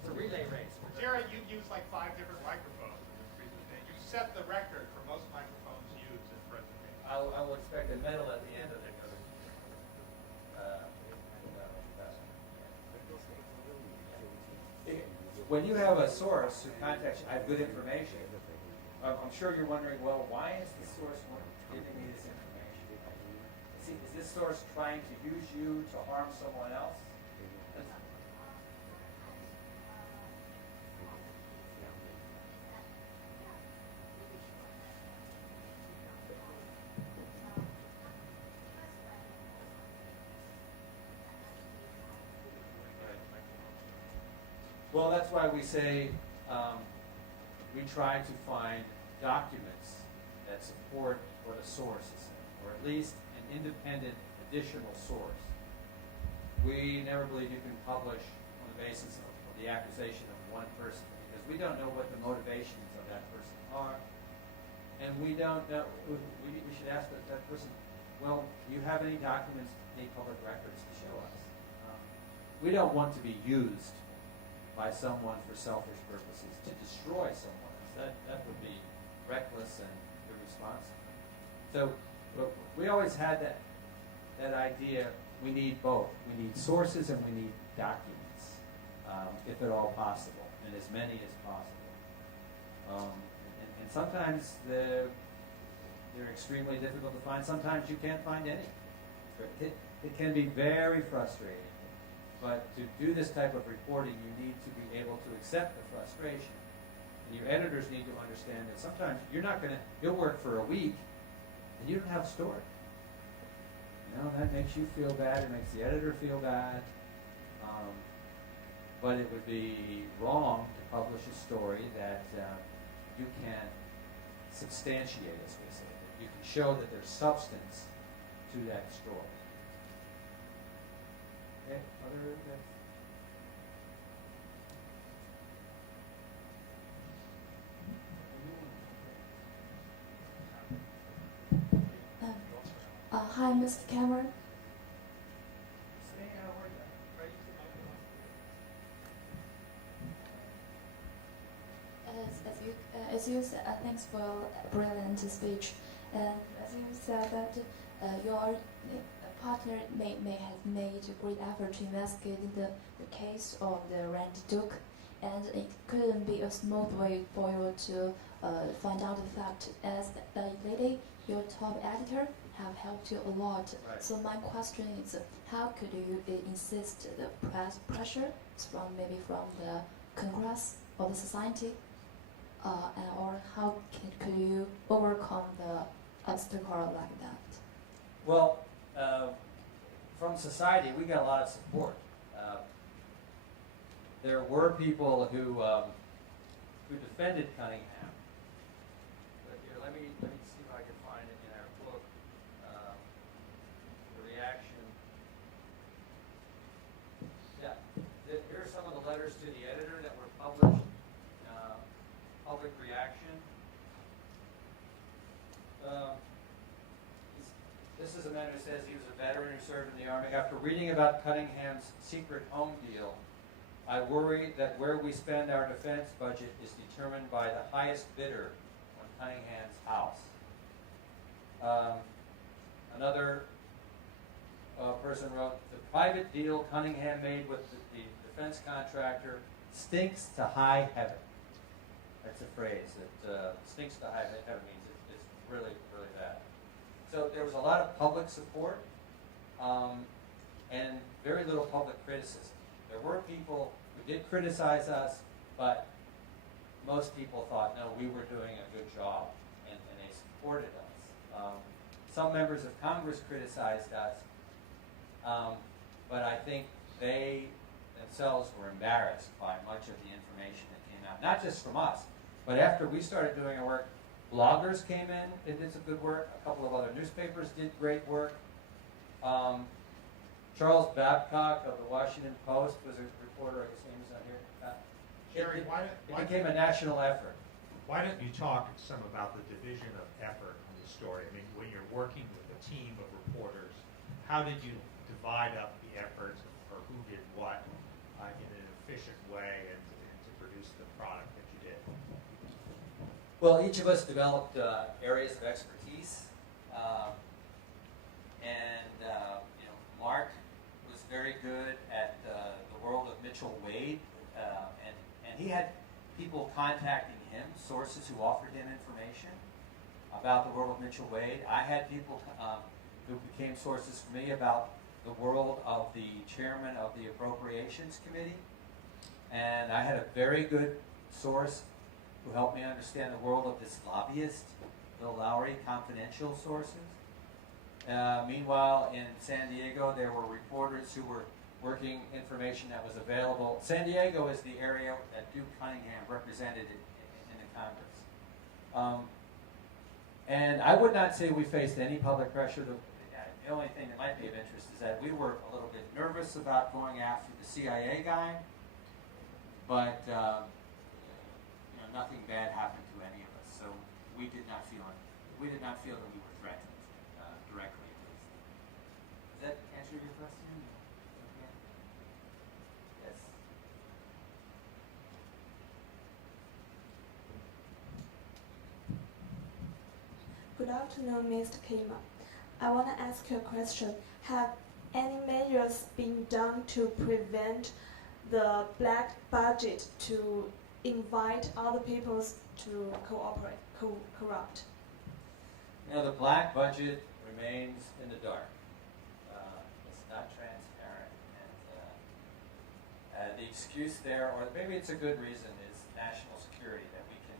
it's a relay race. Jared, you used like 5 different microphones in this presentation. You set the record for most microphones used in presentations. I will expect a medal at the end of it. When you have a source who contacts you, I have good information. I'm sure you're wondering, well, why is the source giving me this information? See, is this source trying to use you to harm someone else? Well, that's why we say we try to find documents that support what a source is saying, or at least an independent additional source. We never believe you can publish on the basis of the accusation of one person, because we don't know what the motivations of that person are, and we don't know. We should ask that person, well, do you have any documents, any public records to show us? We don't want to be used by someone for selfish purposes to destroy someone. That would be reckless and irresponsible. So we always had that idea. We need both. We need sources and we need documents, if at all possible, and as many as possible. And sometimes they're extremely difficult to find. Sometimes you can't find any. It can be very frustrating. But to do this type of reporting, you need to be able to accept the frustration. And your editors need to understand that sometimes you'll work for a week and you don't have a story. That makes you feel bad, it makes the editor feel bad. But it would be wrong to publish a story that you can substantiate, as we say. That you can show that there's substance to that story. Okay, Hi, Mr. Cameron. As you said, thanks for a brilliant speech. And as you said that your partner may have made a great effort to investigate the case of the Randy Duke, and it couldn't be a smooth way for you to find out the fact. As the lady, your top editor, have helped you a lot. Right. So my question is, how could you insist the pressure from the Congress or the society, or how could you overcome the obstacle like that? Well, from society, we got a lot of support. There were people who defended Cunningham. But here, let me see if I can find it in our book. The reaction. Yeah, here are some of the letters to the editor that were published. Public reaction. This is a man who says he was a veteran who served in the Army. After reading about Cunningham's secret home deal, I worry that where we spend our defense budget is determined by the highest bidder on Cunningham's house. Another person wrote, the private deal Cunningham made with the defense contractor stinks to high heaven. That's a phrase that stinks to high heaven means it's really, really bad. So there was a lot of public support and very little public criticism. There were people who did criticize us, but most people thought, no, we were doing a good job, and they supported us. Some members of Congress criticized us, but I think they themselves were embarrassed by much of the information that came out, not just from us, but after we started doing our work, bloggers came in and did some good work. A couple of other newspapers did great work. Charles Babcock of the Washington Post was a reporter. His name is on here. Jerry, it became a national effort. Why don't you talk some about the division of effort on the story? I mean, when you're working with a team of reporters, how did you divide up the efforts, or who did what in an efficient way and to produce the product that you did? Well, each of us developed areas of expertise, Mark was very good at the world of Mitchell Wade, and he had people contacting him, sources who offered him information about the world of Mitchell Wade. I had people who became sources for me about the world of the chairman of the Appropriations Committee, and I had a very good source who helped me understand the world of this lobbyist, Bill Lowry, confidential sources. Meanwhile, in San Diego, there were reporters who were working information that was available. San Diego is the area that Duke Cunningham represented in the Congress. And I would not say we faced any public pressure. The only thing that might be of interest is that we were a little bit nervous about going after the CIA guy, but nothing bad happened to any of us, so we did not feel that we were threatened directly, at least. Does that answer your question? Yes. Good afternoon, Mr. Kima. I want to ask you a question. Have any measures been done to prevent the black budget to invite other people to cooperate, corrupt? The black budget remains in the dark. It's not transparent, and the excuse there, or maybe it's a good reason, is national security. That we can,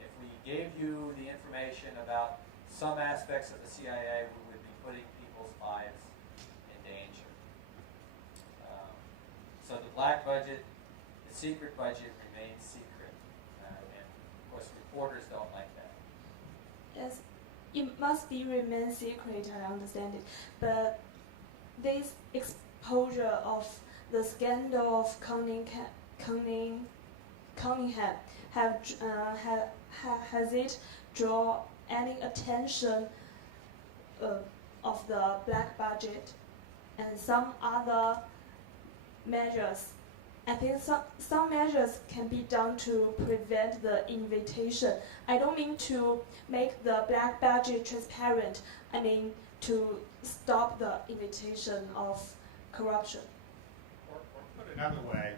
if we gave you the information about some aspects of the CIA, we would be putting people's lives in danger. So the black budget, the secret budget, remains secret, and of course reporters don't like that. Yes, it must be remain secret, I understand it. But this exposure of the scandal of Cunningham has it draw any attention of the black budget and some other measures? I think some measures can be done to prevent the invitation. I don't mean to make the black budget transparent. I mean to stop the invitation of corruption. Or put another way,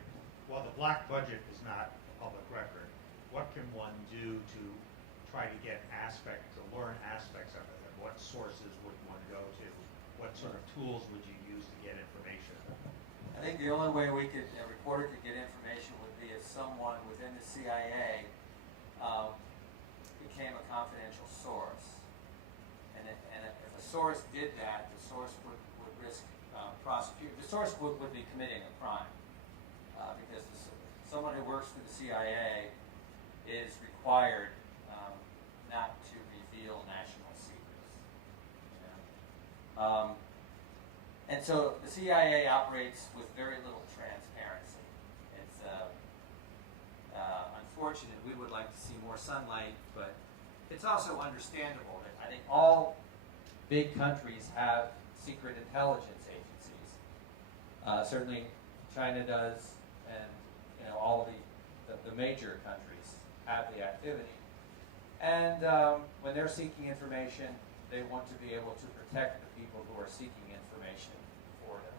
while the black budget is not a public record, what can one do to try to get learn aspects of it? And what sources would one go to? What sort of tools would you use to get information? I think the only way a reporter could get information would be if someone within the CIA became a confidential source. And if a source did that, the source would risk prosecution. The source would be committing a crime because someone who works for the CIA is required not to reveal national secrets. And so the CIA operates with very little transparency. It's unfortunate. We would like to see more sunlight, but it's also understandable that I think all big countries have secret intelligence agencies. Certainly China does, and all the major countries have the activity. And when they're seeking information, they want to be able to protect the people who are seeking information for them.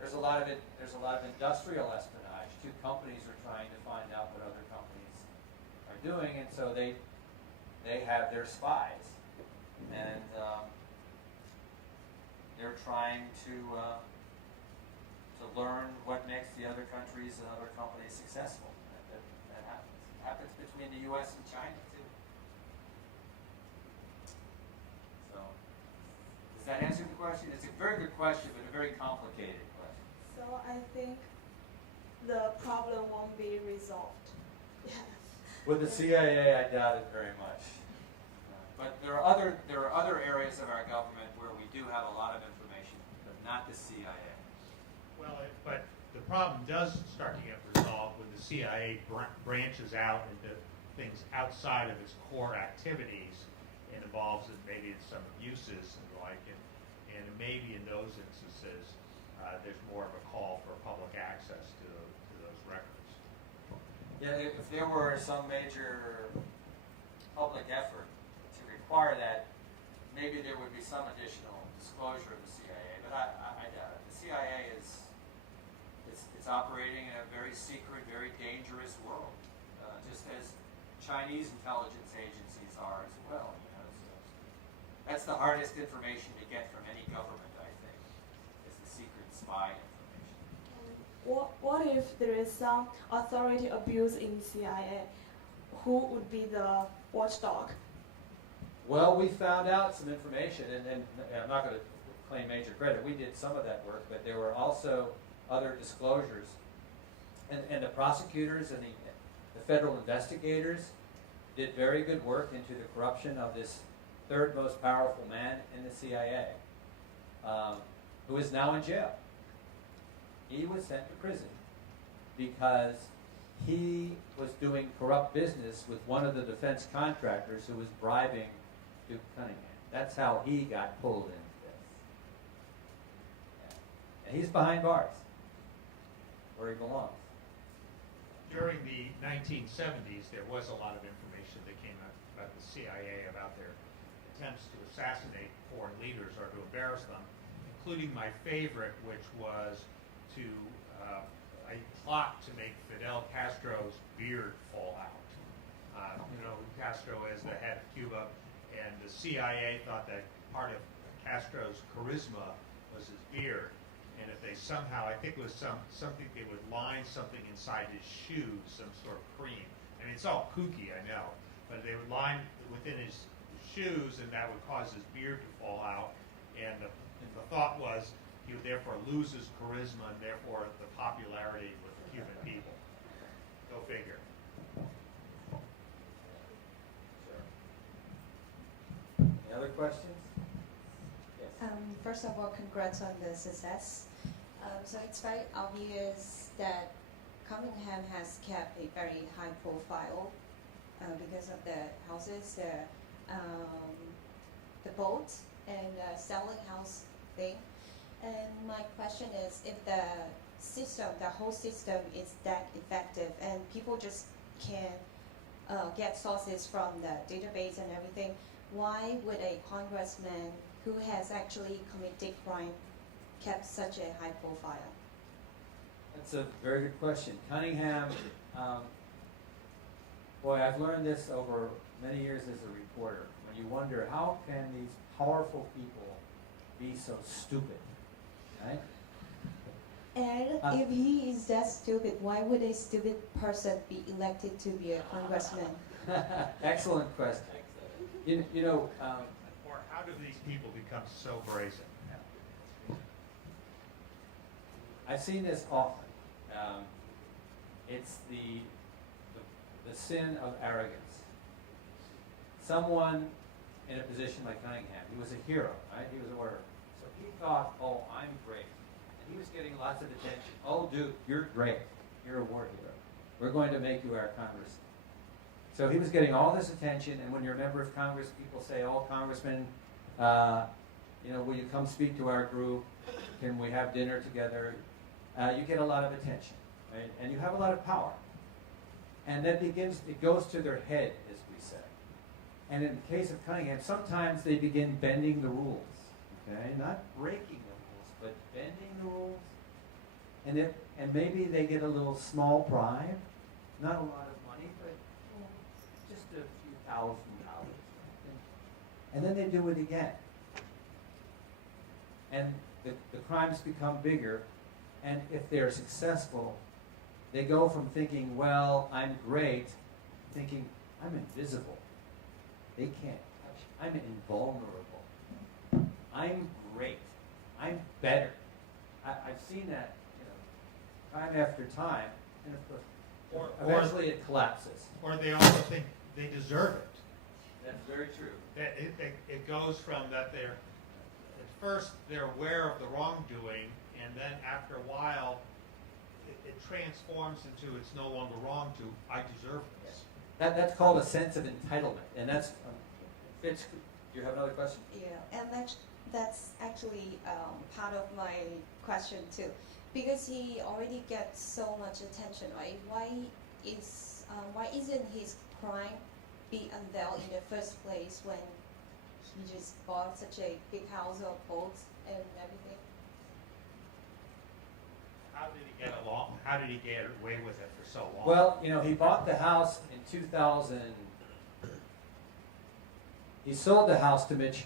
There's a lot of industrial espionage. Two companies are trying to find out what other companies are doing, and so they have their spies, and they're trying to learn what makes the other countries and other companies successful. That happens. happens between the U.S. and China too. So, does that answer the question? It's a very good question, but a very complicated question. So I think the problem won't be resolved. With the CIA, I doubt it very much. But there are other areas of our government where we do have a lot of information, but not the CIA. Well, but the problem does start to get resolved when the CIA branches out into things outside of its core activities and involves it maybe in some abuses and the like, and maybe in those instances there's more of a call for public access to those records. Yeah, if there were some major public effort to require that, maybe there would be some additional disclosure of the CIA, but I doubt it. The CIA is operating in a very secret, very dangerous world, just as Chinese intelligence agencies are as well. You know, so that's the hardest information to get from any government, I think, is the secret spy information. What if there is some authority abuse in CIA? Who would be the watchdog? Well, we found out some information, and I'm not going to claim major credit. We did some of that work, but there were also other disclosures. And the prosecutors and the federal investigators did very good work into the corruption of this third most powerful man in the CIA, who is now in jail. He was sent to prison because he was doing corrupt business with one of the defense contractors who was bribing Duke Cunningham. That's how he got pulled into this. Yeah. And he's behind bars, where he belongs. During the 1970s, there was a lot of information that came out about the CIA about their attempts to assassinate foreign leaders or to embarrass them, including my favorite, which was to a plot to make Fidel Castro's beard fall out. You know, Castro is the head of Cuba, and the CIA thought that part of Castro's charisma was his beard. And if they somehow, I think it was something, they would line something inside his shoes, some sort of cream. I mean, it's all kooky, I know, but they would line within his shoes, and that would cause his beard to fall out. And the thought was he would therefore lose his charisma, and therefore the popularity with the Cuban people. Go figure. Any other questions? Yes. First of all, congrats on the success. So it's very obvious that Cunningham has kept a very high profile because of the houses, the boat, and selling house thing. And my question is, if the system, the whole system is that effective and people just can get sources from the database and everything, why would a congressman who has actually committed crime kept such a high profile? That's a very good question. Cunningham, boy, I've learned this over many years as a reporter. When you wonder, how can these powerful people be so stupid, right? And if he is that stupid, why would a stupid person be elected to be a congressman? Excellent question. You know, Or how do these people become so brazen? I've seen this often. It's the sin of arrogance. Someone in a position like Cunningham, he was a hero, right? He was an orator. So he thought, oh, I'm great. And he was getting lots of attention. Oh, Duke, you're great. You're a war hero. We're going to make you our congressman. So he was getting all this attention, and when you're a member of Congress, people say, oh, Congressman, will you come speak to our group? Can we have dinner together? You get a lot of attention, right? And you have a lot of power. And then it goes to their head, as we say. And in the case of Cunningham, sometimes they begin bending the rules, okay? Not breaking the rules, but bending the rules. And maybe they get a little small bribe, not a lot of money, but just a few $1,000. And then they do it again. And the crimes become bigger. And if they're successful, they go from thinking, well, I'm great, thinking, I'm invisible. They can't touch me. I'm invulnerable. I'm great. I'm better. I've seen that, time after time, and of course, eventually it collapses. Or they also think they deserve it. That's very true. It goes from that at first they're aware of the wrongdoing, and then after a while, it transforms into it's no longer wrong to I deserve this. That's called a sense of entitlement, and that's Fitz. Do you have another question? Yeah, and that's actually part of my question too, because he already gets so much attention, right? Why isn't his crime be unveiled in the first place when he just bought such a big house of boats and everything? How did he get along? How did he get away with it for so long? Well, he bought the house in 2000. He sold the house to Mitch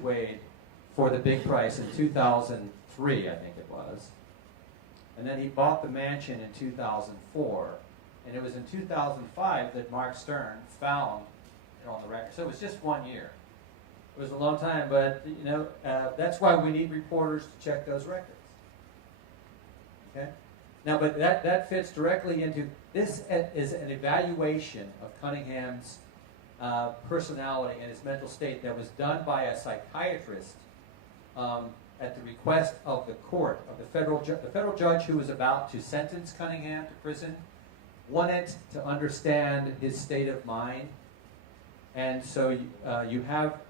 Wade for the big price in 2003, I think it was. And then he bought the mansion in 2004. And it was in 2005 that Mark Stern found it on the record. So it was just 1 year. It was a long time, but that's why we need reporters to check those records. Okay? Now, but that fits directly into, this is an evaluation of Cunningham's personality and his mental state that was done by a psychiatrist at the request of the court, of the federal judge who was about to sentence Cunningham to prison, wanted to understand his state of mind. And so you have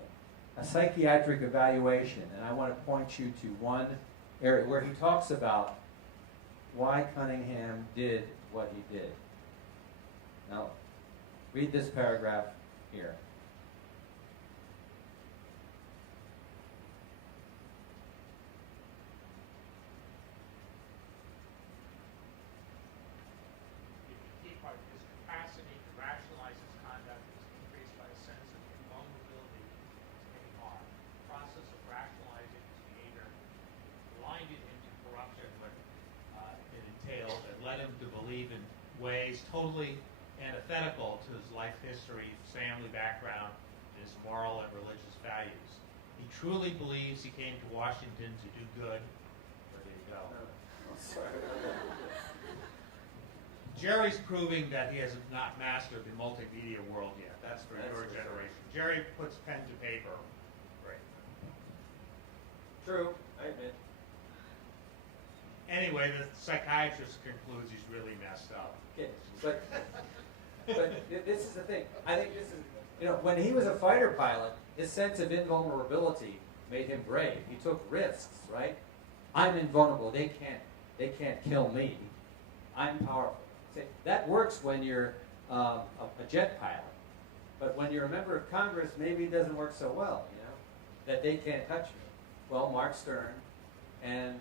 a psychiatric evaluation, and I want to point you to one area where he talks about why Cunningham did what he did. Now, read this paragraph here. His capacity to rationalize his conduct is increased by a sense of invulnerability to any harm. The process of rationalizing his behavior blinded him to corruption, what it entailed, and led him to believe in ways totally antithetical to his life history, his family background, his moral and religious values. He truly believes he came to Washington to do good. Where did he go? Jerry's proving that he has not mastered the multimedia world yet. That's for your generation. Jerry puts pen to paper. Right. True, I admit. Anyway, the psychiatrist concludes he's really messed up. Okay, but this is the thing. I think this is, when he was a fighter pilot, his sense of invulnerability made him brave. He took risks, right? I'm invulnerable. They can't kill me. I'm powerful. See, that works when you're a jet pilot, but when you're a member of Congress, maybe it doesn't work so well. That they can't touch me. Well, Mark Stern and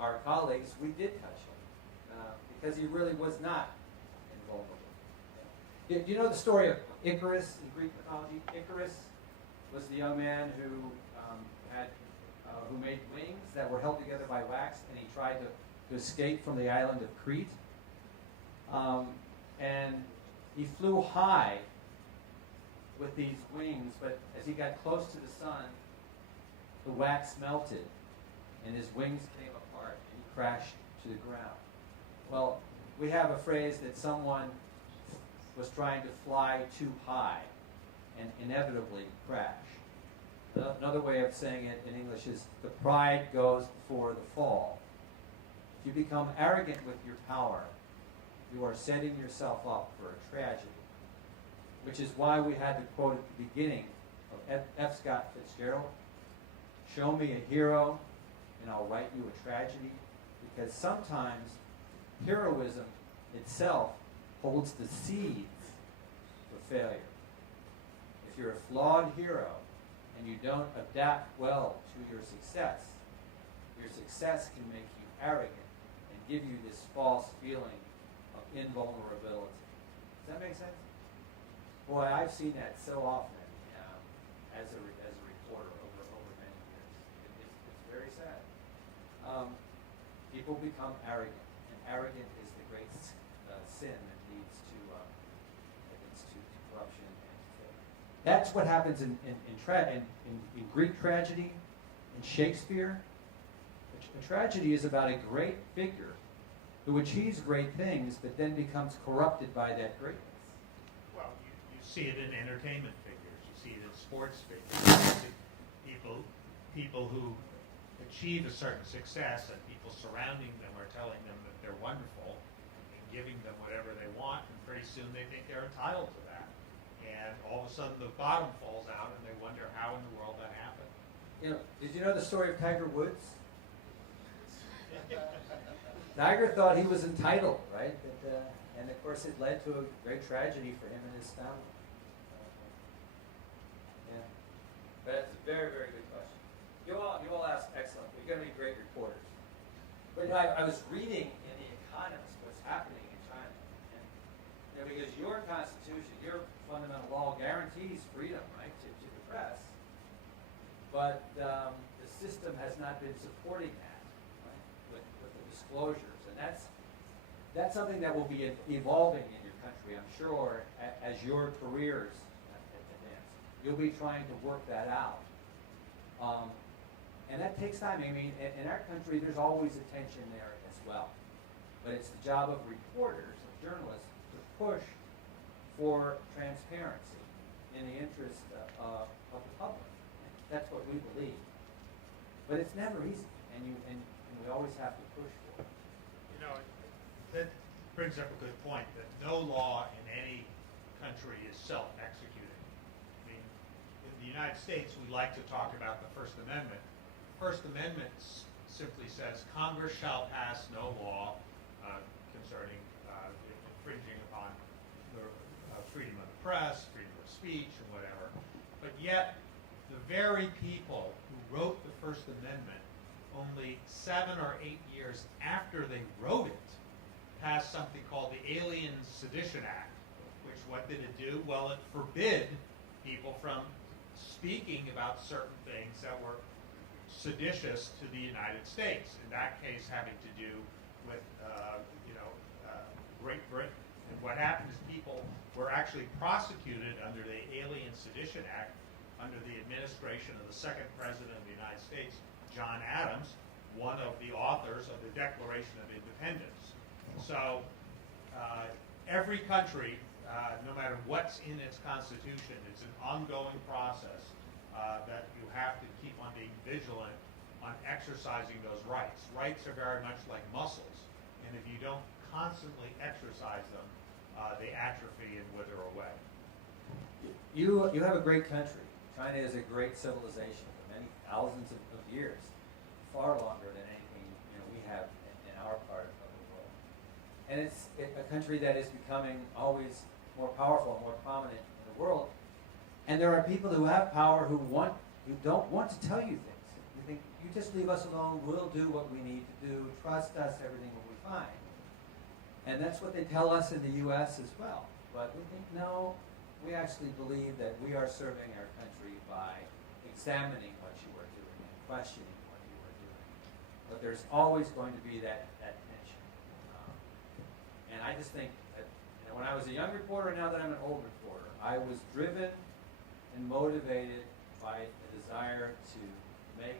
our colleagues, we did touch him because he really was not invulnerable. Do you know the story of Icarus in Greek mythology? Icarus was the young man who who made wings that were held together by wax, and he tried to escape from the island of Crete. And he flew high with these wings, but as he got close to the sun, the wax melted, and his wings came apart, and he crashed to the ground. Well, we have a phrase that someone was trying to fly too high and inevitably crash. Another way of saying it in English is the pride goes before the fall. If you become arrogant with your power, you are setting yourself up for a tragedy, which is why we had the quote at the beginning of F. Scott Fitzgerald, "Show me a hero and I'll write you a tragedy," because sometimes heroism itself holds the seeds for failure. If you're a flawed hero and you don't adapt well to your success can make you arrogant and give you this false feeling of invulnerability. Does that make sense? Boy, I've seen that so often as a reporter over many years. It's very sad. People become arrogant, and arrogant is the great sin that leads to That's what happens in Greek tragedy, in Shakespeare. A tragedy is about a great figure who achieves great things, but then becomes corrupted by that greatness. Well, you see it in entertainment figures. You see it in sports figures. People who achieve a certain success, and people surrounding them are telling them that they're wonderful and giving them whatever they want, and pretty soon they think they're entitled to that. And all of a sudden the bottom falls out, and they wonder how in the world that happened. You know, did you know the story of Tiger Woods? Tiger thought he was entitled, right? And of course it led to a great tragedy for him and his family. Yeah. But that's a very, very good question. You all asked excellent. You're going to be great reporters. But you know, I was reading in The Economist what's happening in China. And, you know, because your constitution, your fundamental law guarantees freedom, right, to the press. But the system has not been supporting that, right, with the disclosures. And that's something that will be evolving in your country, I'm sure, as your careers advance. You'll be trying to work that out. And that takes time. I mean, in our country, there's always a tension there as well. But it's the job of reporters, of journalists, to push for transparency in the interest of the public. That's what we believe. But it's never easy, and we always have to push for it. You know, that brings up a good point, that no law in any country is self-executing. I mean, in the United States, we like to talk about the First Amendment. The First Amendment simply says Congress shall pass no law concerning infringing upon the freedom of the press, freedom of speech, and whatever. But yet, the very people who wrote the First Amendment, only 7 or 8 years after they wrote it, passed something called the Alien Sedition Act, which what did it do? Well, it forbid people from speaking about certain things that were seditious to the United States. In that case, having to do with, Great Britain. And what happened is people were actually prosecuted under the Alien Sedition Act under the administration of the second president of the United States, John Adams, one of the authors of the Declaration of Independence. So every country, no matter what's in its constitution, it's an ongoing process that you have to keep on being vigilant on exercising those rights. Rights are very much like muscles, and if you don't constantly exercise them, they atrophy and wither away. You have a great country. China is a great civilization for many thousands of years, far longer than anything we have in our part of the world. And it's a country that is becoming always more powerful and more prominent in the world. And there are people who have power who don't want to tell you things. You think, you just leave us alone, we'll do what we need to do, trust us, everything will be fine. And that's what they tell us in the U.S. as well. But we think, no, we actually believe that we are serving our country by examining what you are doing and questioning what you are doing. But there's always going to be that tension. And I just think that when I was a young reporter, now that I'm an old reporter, I was driven and motivated by a desire to make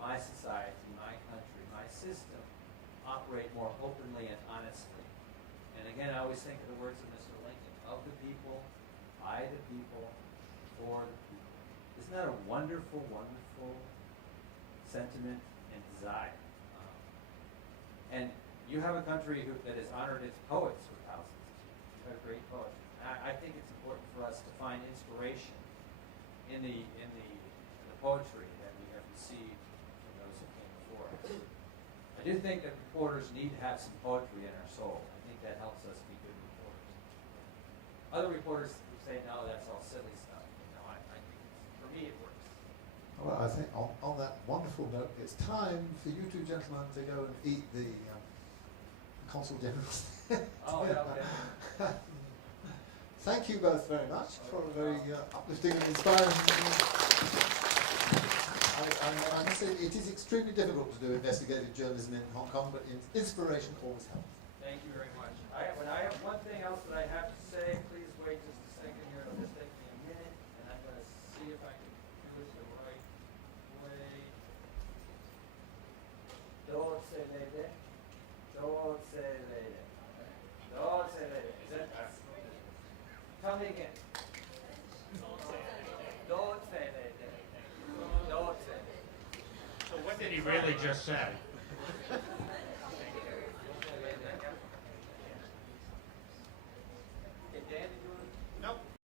my society, my country, my system operate more openly and honestly. And again, I always think of the words of Mr. Lincoln, of the people, by the people, for the people. Isn't that a wonderful, wonderful sentiment and desire? And you have a country that has honored its poets for thousands of years. You have great poetry. I think it's important for us to find inspiration in the poetry that we have received from those who came before us. I do think that reporters need to have some poetry in our soul. I think that helps us be good reporters. Other reporters say, no, that's all silly stuff. I think for me it works. Well, I think on that wonderful note, it's time for you two gentlemen to go and eat the Consul General's. Oh, yeah, okay. Thank you both very much for a very uplifting and inspiring. I must say it is extremely difficult to do investigative journalism in Hong Kong, but inspiration always helps. Thank you very much. When I have one thing else that I have to say, please wait just a second here. It'll just take me a minute, and Don't say lady. Don't say lady. Is that? Tell me again. Don't say lady. Don't say lady. So what did he really just say?